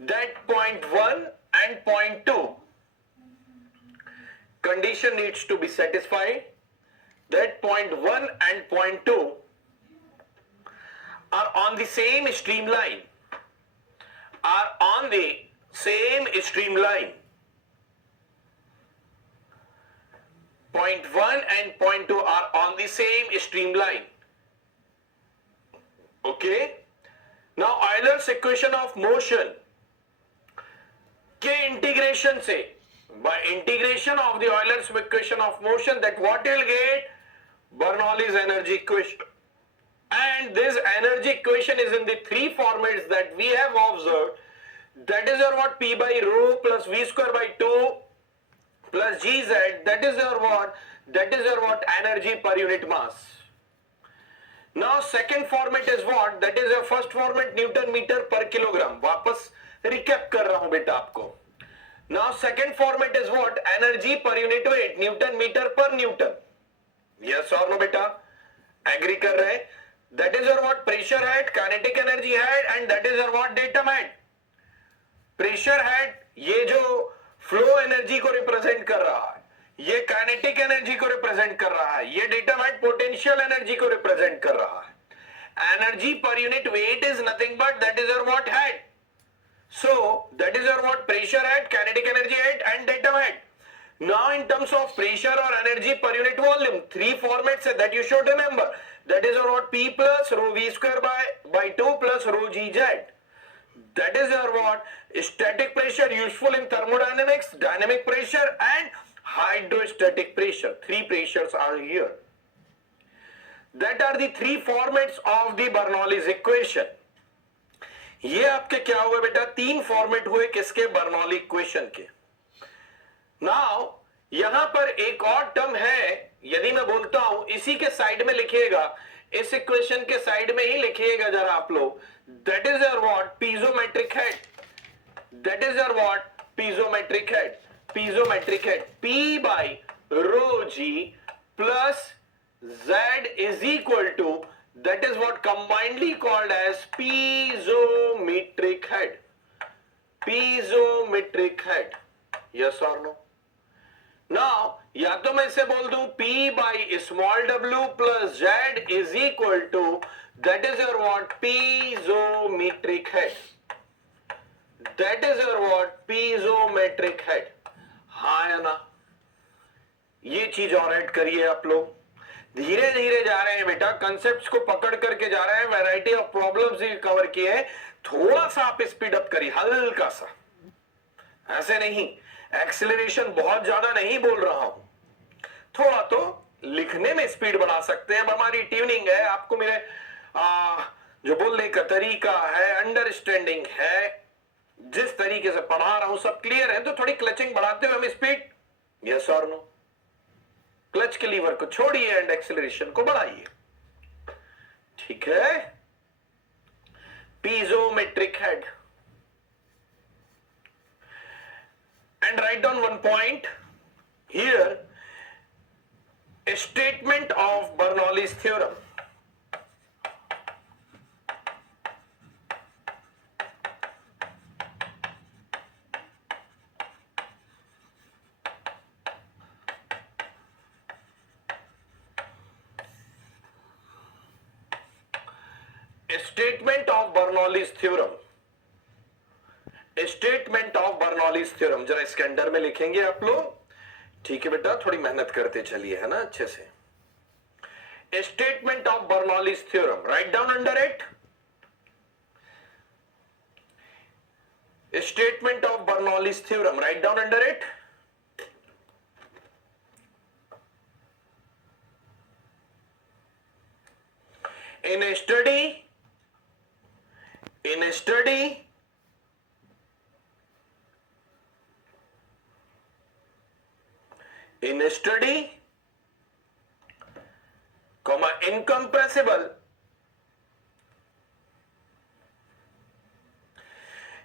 that point 1 and point 2, condition needs to be satisfied that point 1 and point 2 are on the same streamline, are on the same streamline. Point 1 and point 2 are on the same streamline. Okay, now Euler's equation of motion के integration से, by integration of the Euler's equation of motion, that what you'll get, Bernoulli's energy equation, and this energy equation is in the three formats that we have observed, that is your what, P by rho plus V square by 2 plus GZ, that is your what, that is your what, energy per unit mass. Now second format is what, that is your first format Newton meter per kilogram, वापस recap कर रहा हूं बेटा आपको। Now second format is what, energy per unit weight, Newton meter per Newton, yes or no बेटा, agree कर रहे हैं? That is your what, pressure head, kinetic energy head, and that is your what, datum head. Pressure head ये जो flow energy को represent कर रहा है, ये काइनेटिक एनर्जी को रिप्रेजेंट कर रहा है, ये डेटा हेड पोटेंशियल एनर्जी को रिप्रेजेंट कर रहा है। Energy per unit weight is nothing but that is your what head, so that is your what, pressure head, kinetic energy head and datum head. Now in terms of pressure और energy per unit volume, three formats है that you should remember, that is your what, P plus rho V square by 2 plus rho GZ. That is your what, static pressure useful in thermodynamics, dynamic pressure and hydrostatic pressure. Three pressures are here. That are the three formats of the Bernoulli's equation. ये आपके क्या हुए बेटा, तीन format हुए किसके, Bernoulli equation के। Now यहां पर एक और टर्म है, यदि मैं बोलता हूं इसी के साइड में लिखिएगा, इस इक्वेशन के साइड में ही लिखिएगा जरा आप लोग, that is your what, पीजोमेट्रिक head, that is your what, पीजोमेट्रिक head, पीजोमेट्रिक head, P by rho G plus Z is equal to, that is what combinedly called as piezometric head, piezometric head, yes or no? Now या तो मैं इसे बोल दूं P by small w plus Z is equal to, that is your what, piezometric head, that is your what, piezometric head। हाँ या ना, ये चीज और ऐड करिए आप लोग, धीरे धीरे जा रहे हैं बेटा, कंसेप्ट्स को पकड़ करके जा रहे हैं, variety of problems he cover किए हैं, थोड़ा सा आप स्पीड अप करिए, हल्का सा, ऐसे नहीं, एक्सेलरेशन बहुत ज्यादा नहीं बोल रहा हूं, थोड़ा तो लिखने में स्पीड बढ़ा सकते हैं। अब हमारी ट्यूनिंग है, आपको मेरे जो बोलने का तरीका है, अंडरस्टैंडिंग है, जिस तरीके से पढ़ा रहा हूं सब क्लियर है, तो थोड़ी क्लचिंग बढ़ाते हुए हम स्पीड, यस और नो, क्लच के लीवर को छोड़िए एंड एक्सेलरेशन को बढ़ाइए, ठीक है। पीजोमेट्रिक head, and write down one point here, a statement of Bernoulli's theorem. Statement of Bernoulli's theorem, statement of Bernoulli's theorem जरा इसके अंडर में लिखेंगे आप लोग, ठीक है बेटा, थोड़ी मेहनत करते चलिए, है ना, अच्छे से। Statement of Bernoulli's theorem, write down under it. Statement of Bernoulli's theorem, write down under it. In a study, in a study, in a study, comma, incompressible,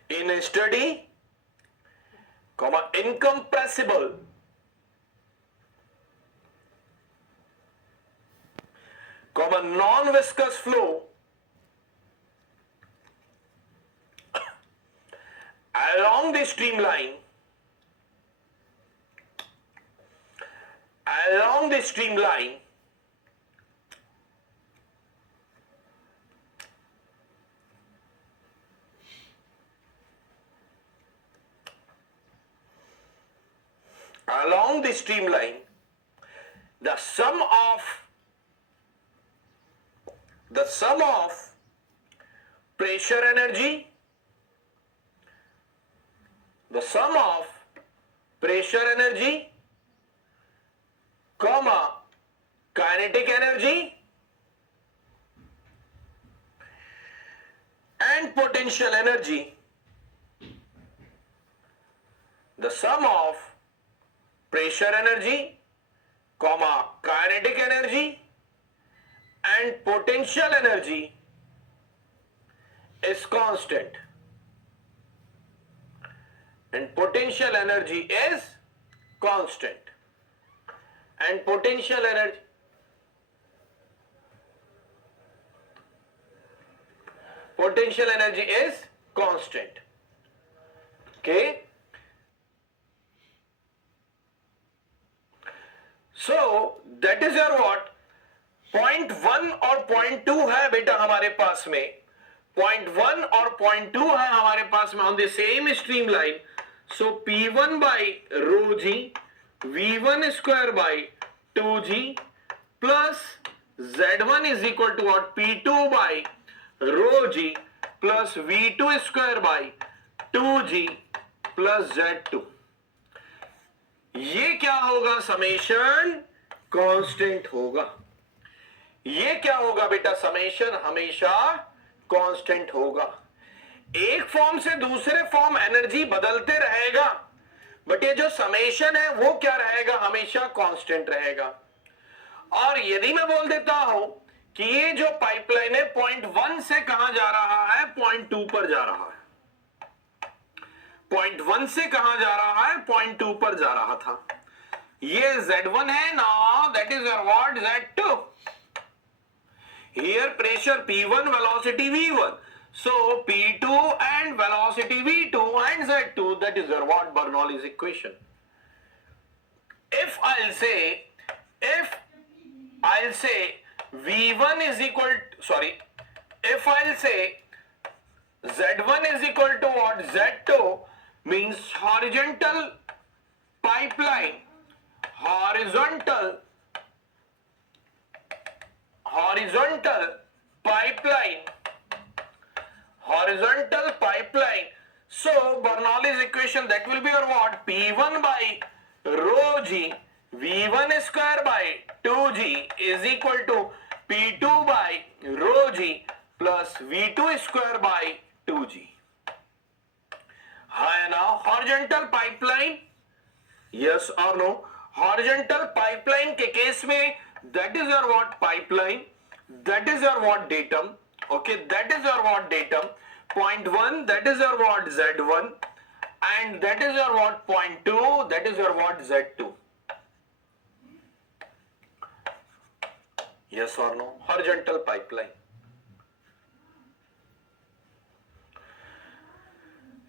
in a study, comma, incompressible, comma, non-viscous flow along the streamline, along the streamline, along the streamline, the sum of pressure energy, the sum of pressure energy, comma, kinetic energy and potential energy, the sum of pressure energy, comma, kinetic energy and potential energy is constant, and potential energy is constant, and potential energy is constant. Okay, so that is your what, point 1 और point 2 है बेटा हमारे पास में, point 1 और point 2 है हमारे पास में on the same stream line. So P1 by rho g V1 square by 2G plus Z1 is equal to what, P2 by rho g plus V2 square by 2G plus Z2। ये क्या होगा, summation constant होगा। ये क्या होगा बेटा, summation हमेशा constant होगा। एक फॉर्म से दूसरे फॉर्म एनर्जी बदलते रहेगा, बट ये जो समेशन है वो क्या रहेगा, हमेशा कांस्टेंट रहेगा। और यदि मैं बोल देता हूं कि ये जो पाइपलाइन है पॉइंट 1 से कहां जा रहा है, पॉइंट 2 पर जा रहा है, पॉइंट 1 से कहां जा रहा है, पॉइंट 2 पर जा रहा था। ये Z1 है ना, that is your what, Z2। Here pressure P1, velocity V1. So P2 and velocity V2 and Z2, that is your what, Bernoulli's equation. If I'll say V1 is equal to, sorry, if I'll say Z1 is equal to what, Z2, means horizontal pipeline, horizontal pipeline. So Bernoulli's equation, that will be your what, P1 by rho G V1 square by 2G is equal to P2 by rho G plus V2 square by 2G। है ना horizontal pipeline, yes or no? horizontal pipeline के case में that is your what, pipeline, that is your what, datum, okay, that is your what, datum, point 1, that is your what, Z1, and that is your what, point 2, that is your what, Z2। yes or no, horizontal pipeline।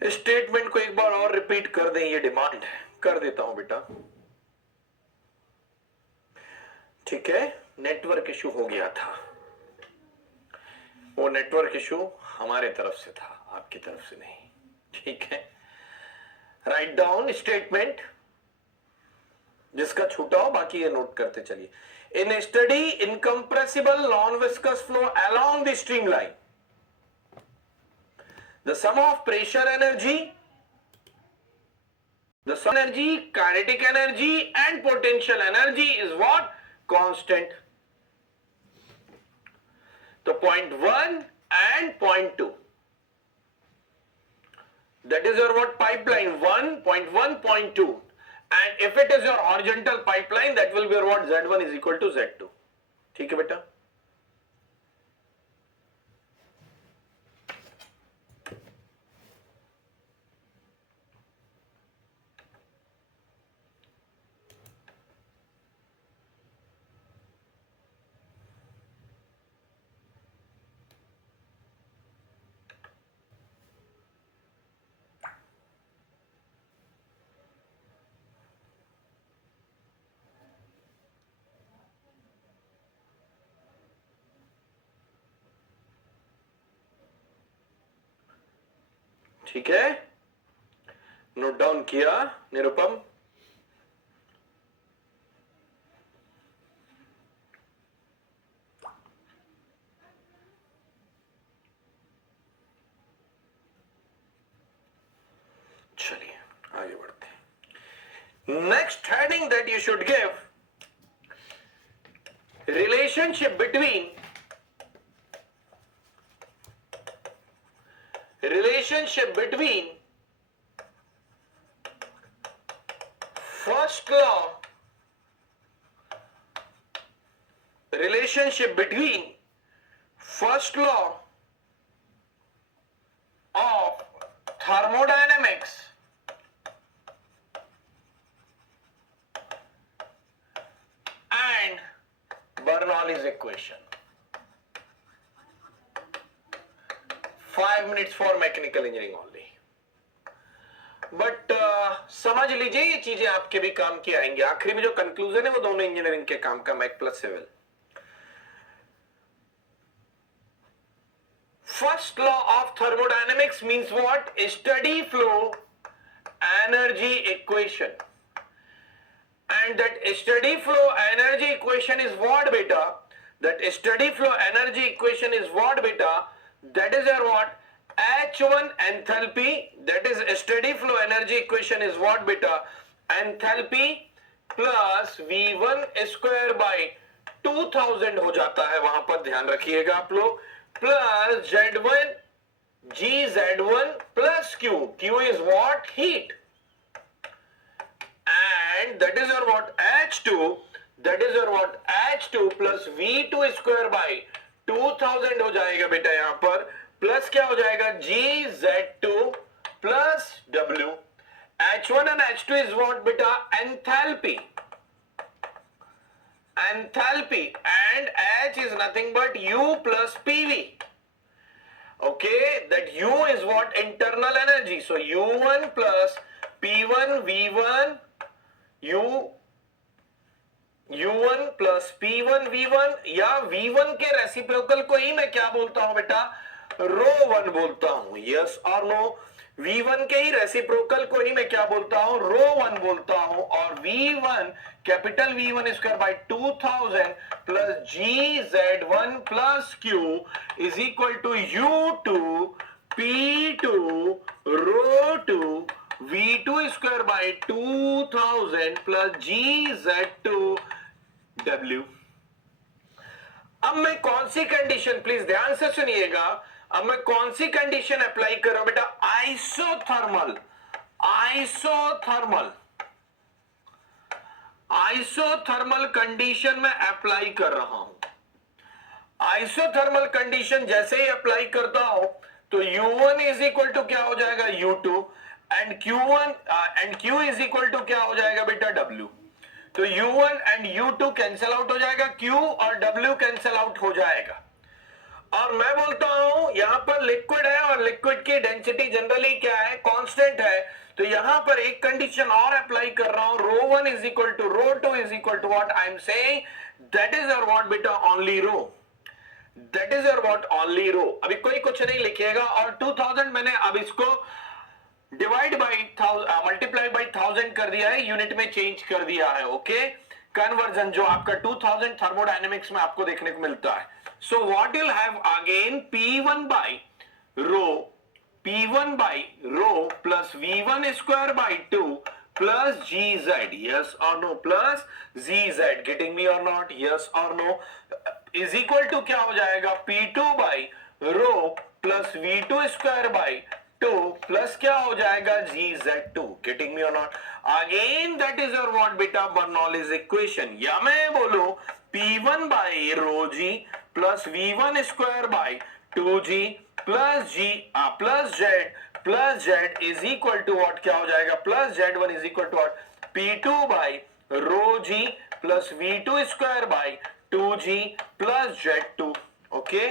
Statement को एक बार और repeat कर दें, ये demand है, कर देता हूं बेटा, ठीक है, नेटवर्क इशू हो गया था। वो नेटवर्क इशू हमारे तरफ से था, आपकी तरफ से नहीं। ठीक है, राइट डाउन स्टेटमेंट जिसका छूटा हो, बाकी ये नोट करते चलिए। In steady incompressible non viscous flow along the streamline, the sum of pressure energy, the sun energy, kinetic energy and potential energy is what? Constant. So point 1 and point 2, that is your what? Pipeline 1.1, point 2, and if it is your horizontal pipeline, that will be your what? Z1 is equal to Z2. ठीक है बेटा? ठीक है, note down किया निरुपम? चलिए आगे बढ़ते हैं। Next heading that you should give, relationship between first law, relationship between first law of thermodynamics and Bernoulli's equation. 5 minutes for mechanical engineering only. But समझ लीजिए ये चीजें आपके भी काम की आएंगी। आखिरी में जो कंक्लूजन है वो दोनों इंजीनियरिंग के काम का, mech plus civil. First law of thermodynamics means what? Steady flow energy equation, and that steady flow energy equation is what beta? That steady flow energy equation is what beta? That is your what? H1 enthalpy, that is steady flow energy equation is what beta? Enthalpy plus V1 square by 2000 हो जाता है, वहां पर ध्यान रखिएगा आप लोग, plus Z1 GZ1 plus Q. Q is what? Heat. And that is your what? H2, that is your what? H2 plus V2 square by 2000 हो जाएगा बेटा, यहां पर प्लस क्या हो जाएगा? GZ2 plus W. H1 and H2 is what beta? Enthalpy. Enthalpy, and H is nothing but U plus PV. Okay, that U is what? Internal energy. So U1 plus P1 V1, U1 plus P1 V1, या V1 के reciprocal को ही मैं क्या बोलता हूं बेटा? ρ1 बोलता हूं। यस और नो? V1 के ही रेसिप्रोकल को ही मैं क्या बोलता हूं? ρ1 बोलता हूं। और V1 capital V1 square by 2000 plus GZ1 plus Q is equal to U2 P2 ρ2 V2 square by 2000 plus GZ2 W। अब मैं कौन सी कंडीशन, प्लीज ध्यान से सुनिएगा, अब मैं कौन सी कंडीशन अप्लाई कर रहा हूं बेटा? आइसोथर्मल कंडीशन में अप्लाई कर रहा हूं। आइसोथर्मल कंडीशन जैसे ही अप्लाई करता हूं तो U1 इज इक्वल टू क्या हो जाएगा? U2 and Q is equal to क्या हो जाएगा बेटा? W। तो U1 and U2 cancel out हो जाएगा, Q और W कैंसिल आउट हो जाएगा। और मैं बोलता हूं यहां पर लिक्विड है और लिक्विड की डेंसिटी जनरली क्या है? कांस्टेंट है। तो यहां पर एक कंडीशन और अप्लाई कर रहा हूं, ρ1 is equal to ρ2 is equal to what? I am saying that is और व्हाट बेटा? Only rho. That is your what only rho. अभी कोई कुछ नहीं लिखिएगा, और 2000 मैंने अब इसको डिवाइड बाई मल्टीप्लाई बाई 1000 कर दिया है, यूनिट में चेंज कर दिया है। ओके, कन्वर्जन जो आपका 2000 थर्मोडायनेमिक्स में आपको देखने को मिलता है। So what you'll have again P1 by rho, P1 by rho plus V1 square by 2 plus GZ, yes or no, plus ZZ, getting me or not, yes or no, is equal to क्या हो जाएगा, P2 by rho plus V2 square by 2 plus क्या हो जाएगा, GZ2, getting me or not, again that is your what बेटा, Bernoulli's equation. या मैं बोलूं P1 by rho G plus V1 square by 2G plus G plus Z is equal to what, क्या हो जाएगा, plus Z1 is equal to what, P2 by rho G plus V2 square by 2G plus Z2। Okay,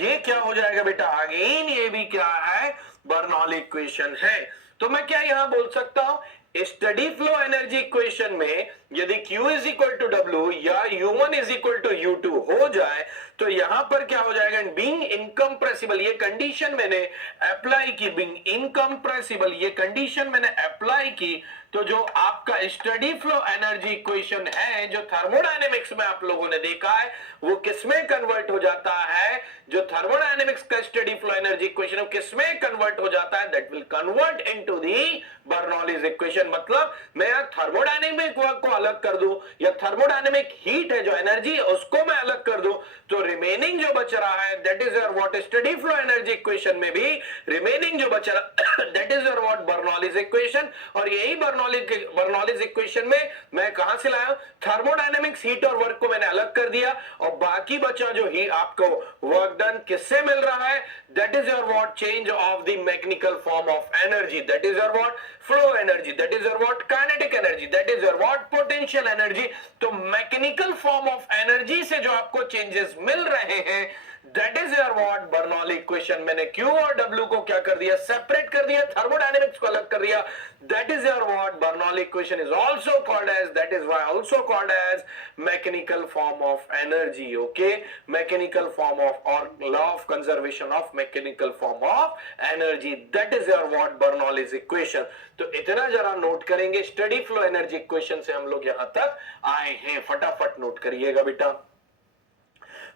ये क्या हो जाएगा बेटा, again ये भी क्या है, बर्नौली इक्वेशन है। तो मैं क्या यहां बोल सकता हूं, स्टडी फ्लो एनर्जी इक्वेशन में यदि Q is equal to W या U1 is equal to U2 हो जाए, तो यहां पर क्या हो जाएगा, बीइंग इनकम्प्रेसिबल, ये कंडीशन मैंने अप्लाई की, बीइंग इनकम्प्रेसिबल ये कंडीशन मैंने अप्लाई की, तो जो आपका स्टडी फ्लो एनर्जी इक्वेशन है, जो थर्मोडायनेमिक्स में आप लोगों ने देखा है, वो किसमें कन्वर्ट हो जाता है, जो थर्मोडायनेमिक्स का स्टडी फ्लो एनर्जी इक्वेशन किसमें कन्वर्ट हो जाता है, that will convert into the Bernoulli's equation. मतलब मैं थर्मोडायनेमिक वर्क को अलग कर दूं, या थर्मोडायनेमिक हीट है जो एनर्जी है उसको मैं अलग कर दूं, तो रिमेनिंग जो बच रहा है that is your what, steady flow energy equation में भी रिमेनिंग जो बच रहा that is your what, Bernoulli's equation. और यही बर्नौलीज इक्वेशन में मैं कहां से लाया, थर्मोडायनेमिक्स हीट और वर्क को मैंने अलग कर दिया, और बाकी बचा जो ही आपको वर्क डन किससे मिल रहा है, that is your what, change of the mechanical form of energy, that is your what, flow energy, that is your what, kinetic energy, that is your what, potential energy. तो mechanical form of energy से जो आपको changes मिल रहे हैं, that is your what, Bernoulli equation. मैंने Q और W को क्या कर दिया, सेपरेट कर दिया, थर्मोडायनेमिक्स को अलग कर दिया, that is your what, Bernoulli equation is also called as, that is why also called as mechanical form of energy. Okay, mechanical form of, और law of conservation of mechanical form of energy, that is your what, Bernoulli's equation. तो इतना जरा note करेंगे, study flow energy equation से हम लोग यहां तक आए हैं, फटाफट नोट करिएगा बेटा,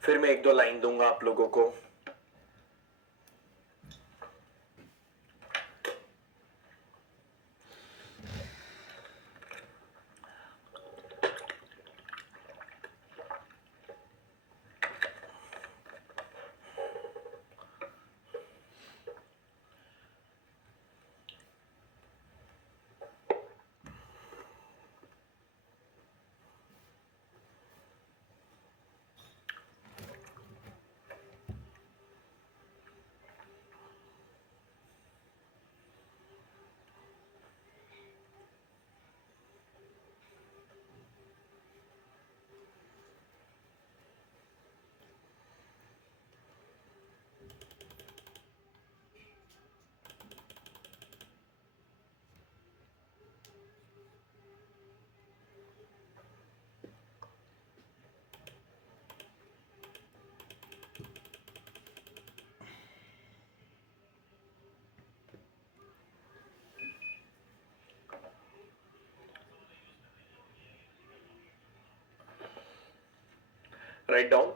फिर मैं एक दो लाइन दूंगा आप लोगों को। Write down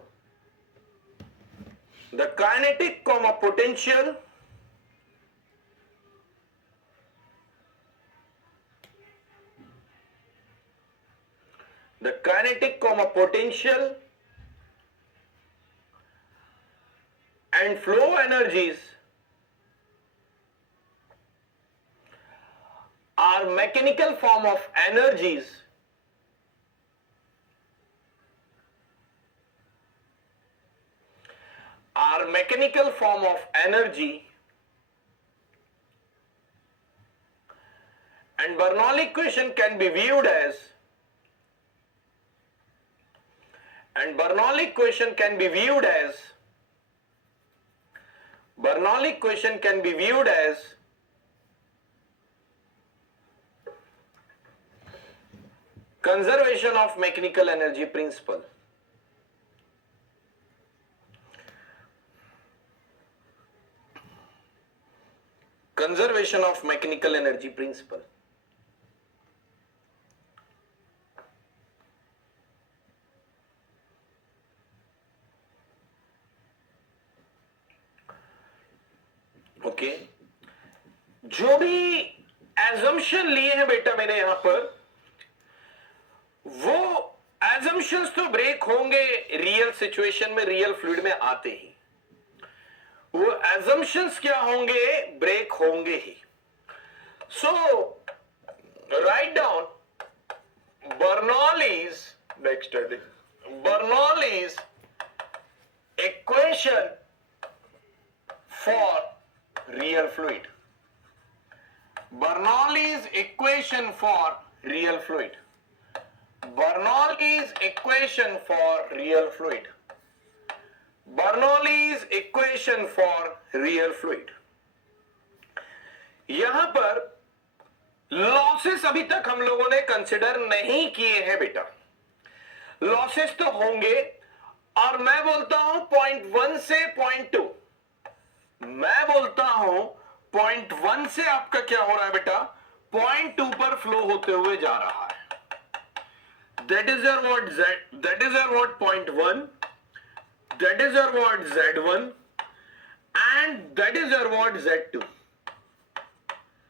the kinetic comma potential and flow energies are mechanical form of energies and Bernoulli equation can be viewed as Bernoulli equation can be viewed as conservation of mechanical energy principle. Conservation of mechanical energy principal. Okay, जो भी assumption लिए हैं बेटा मैंने यहां पर, वो assumptions तो ब्रेक होंगे रियल सिचुएशन में, रियल फ्लूइड में आते ही। वो एजम्पशंस क्या होंगे, ब्रेक होंगे ही। So write down Bernoulli's equation for real fluid. Bernoulli's equation for real fluid. Bernoulli's equation for real fluid. Bernoulli's equation for real fluid. यहां पर लॉसेस अभी तक हम लोगों ने कंसिडर नहीं किए हैं बेटा। लॉसेस तो होंगे, और मैं बोलता हूं पॉइंट 1 से पॉइंट 2, मैं बोलता हूं पॉइंट 1 से आपका क्या हो रहा है बेटा, पॉइंट 2 पर फ्लो होते हुए जा रहा है। That is your what Z, that is your what point 1, that is your what Z1 and that is your what Z2,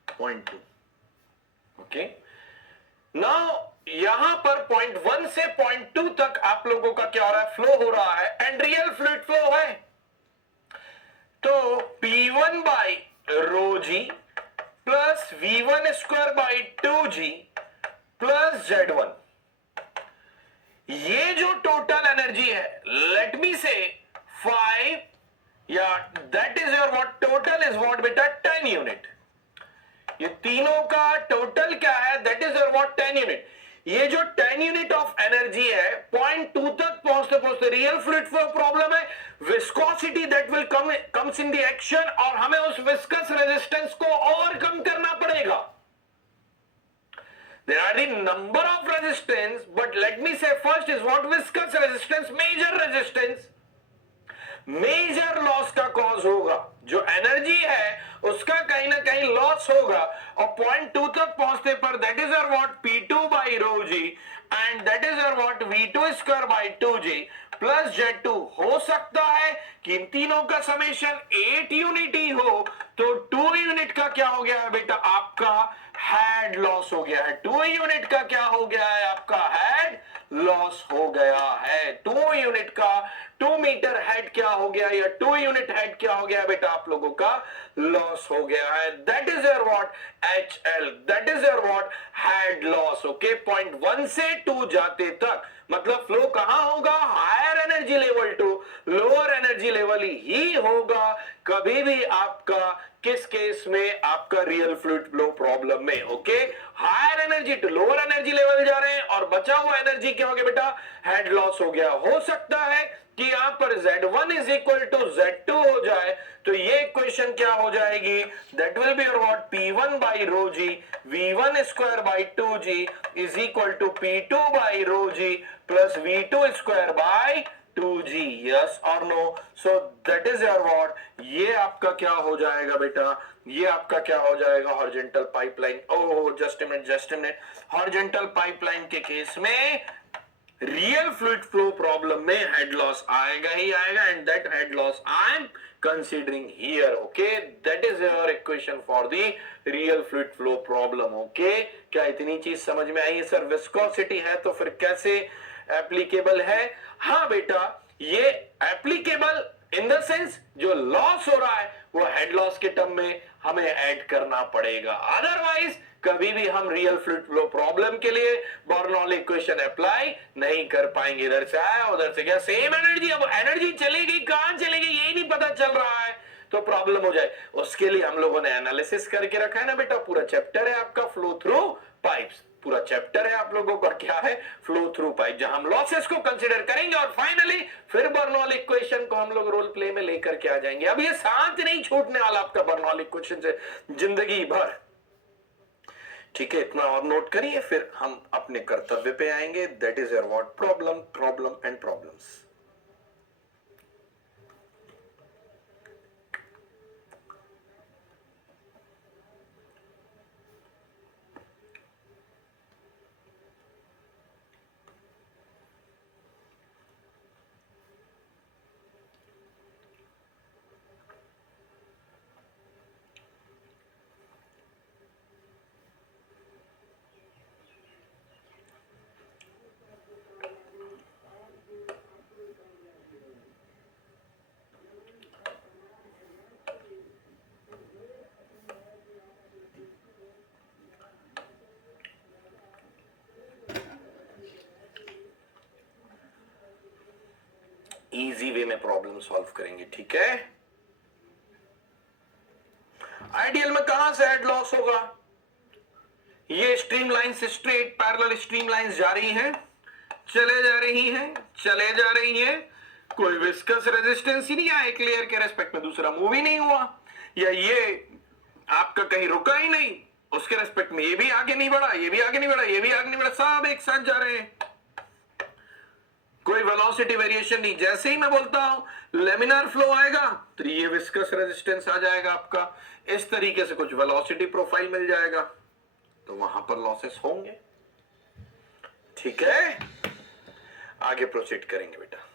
point 2। Okay, now यहां पर पॉइंट 1 से पॉइंट 2 तक आप लोगों का क्या हो रहा है, फ्लो हो रहा है, एंड रियल फ्लूइड फ्लो है। तो P1 by rho g plus V1 square by 2G plus Z1, ये जो टोटल एनर्जी है, लेट मी से 5, या that is your what total is what बेटा 10 यूनिट। ये तीनों का टोटल क्या है, that is your what 10 unit. ये जो 10 यूनिट ऑफ एनर्जी है, पॉइंट 2 तक पहुंचते पहुंचते रियल फ्लूइड फ्लो प्रॉब्लम है, viscosity that will comes in the action, और हमें उस विस्कस रेजिस्टेंस को ओवरकम करना पड़ेगा। There are the number of resistance, but let me say first is what viscous resistance, major resistance, major loss का cause होगा। जो एनर्जी है उसका कहीं ना कहीं लॉस होगा, और पॉइंट 2 तक पहुंचते पर that is your what P2 by rho g and that is your what V2 square by 2G plus Z2। हो सकता है कि इन तीनों का समेशन 8 यूनिट ही हो, तो 2 यूनिट का क्या हो गया है बेटा, आपका हेड लॉस हो गया है। 2 यूनिट का क्या हो गया है, आपका हेड लॉस हो गया है। 2 यूनिट का 2 मीटर हेड क्या हो गया, या 2 यूनिट हेड क्या हो गया बेटा, आप लोगों का लॉस हो गया है। That is your what HL, that is your what head loss. Okay, point 1 से 2 जाते तक मतलब फ्लो कहां होगा, higher energy level to lower energy level ही होगा कभी भी आपका, किस केस में, आपका रियल फ्लूइड फ्लो प्रॉब्लम में। Okay, higher energy to lower energy level जा रहे हैं, और बचा हुआ एनर्जी क्या हो गया बेटा, हेड लॉस हो गया। हो सकता है कि यहां पर Z1 is equal to Z2 हो जाए, तो ये इक्वेशन क्या हो जाएगी, that will be your what P1 by rho g V1 square by 2G is equal to P2 by rho g plus V2 square by 2G, yes और no. So that is your what, ये आपका क्या हो जाएगा बेटा, ये आपका क्या हो जाएगा, horizontal pipeline. Oh just a minute, horizontal pipeline के केस में रियल फ्लूइड फ्लो प्रॉब्लम में हेड लॉस आएगा ही आएगा, and that head loss I am considering here. Okay, that is your equation for the real fluid flow problem. Okay, क्या इतनी चीज समझ में आई है सर? विस्कोसिटी है तो फिर कैसे एप्लीकेबल है? हाँ बेटा, ये एप्लीकेबल इन द सेंस जो लॉस हो रहा है वो हेड लॉस के टर्म में हमें ऐड करना पड़ेगा, अदरवाइज कभी भी हम रियल फ्लूइड फ्लो प्रॉब्लम के लिए बर्नौली इक्वेशन अप्लाई नहीं कर पाएंगे। इधर से आया उधर से गया, सेम एनर्जी, अब एनर्जी चलेगी कहां चलेगी यही नहीं पता चल रहा है, तो प्रॉब्लम हो जाए। उसके लिए हम लोगों ने एनालिसिस करके रखा है ना बेटा, पूरा चैप्टर है आपका फ्लो थ्रू पाइप्स, पूरा चैप्टर है आप लोगों का क्या है, फ्लो थ्रू पाइप, जहां हम लॉसेस को कंसीडर करेंगे और फाइनली फिर बर्नौली इक्वेशन को हम लोग रोल प्ले में लेकर के आ जाएंगे। अब ये साथ नहीं छूटने वाला आपका बर्नौली इक्वेशन से जिंदगी भर। ठीक है, इतना और नोट करिए, फिर हम अपने कर्तव्य पे आएंगे। That is your what problem and problems. Easy way में प्रॉब्लम सॉल्व करेंगे, ठीक है। आइडियल में कहां से हेड लॉस होगा? ये स्ट्रीमलाइन से स्ट्रेट पैरेलल स्ट्रीमलाइंस जा रही हैं, चले जा रही हैं, चले जा रही हैं, कोई विस्कस रेजिस्टेंस ही नहीं आया, एक लेयर के रेस्पेक्ट में दूसरा मूव ही नहीं हुआ, या ये आपका कहीं रुका ही नहीं, उसके रेस्पेक्ट में ये भी आगे नहीं बढ़ा, ये भी आगे नहीं बढ़ा, ये भी आगे नहीं बढ़ा, सब एक साथ जा रहे हैं, कोई वेलोसिटी वेरिएशन नहीं। जैसे ही मैं बोलता हूं लेमिनार फ्लो आएगा तो ये विस्कस रेजिस्टेंस आ जाएगा आपका, इस तरीके से कुछ वेलोसिटी प्रोफाइल मिल जाएगा, तो वहां पर लॉसेस होंगे, ठीक है। आगे प्रोसीड करेंगे बेटा।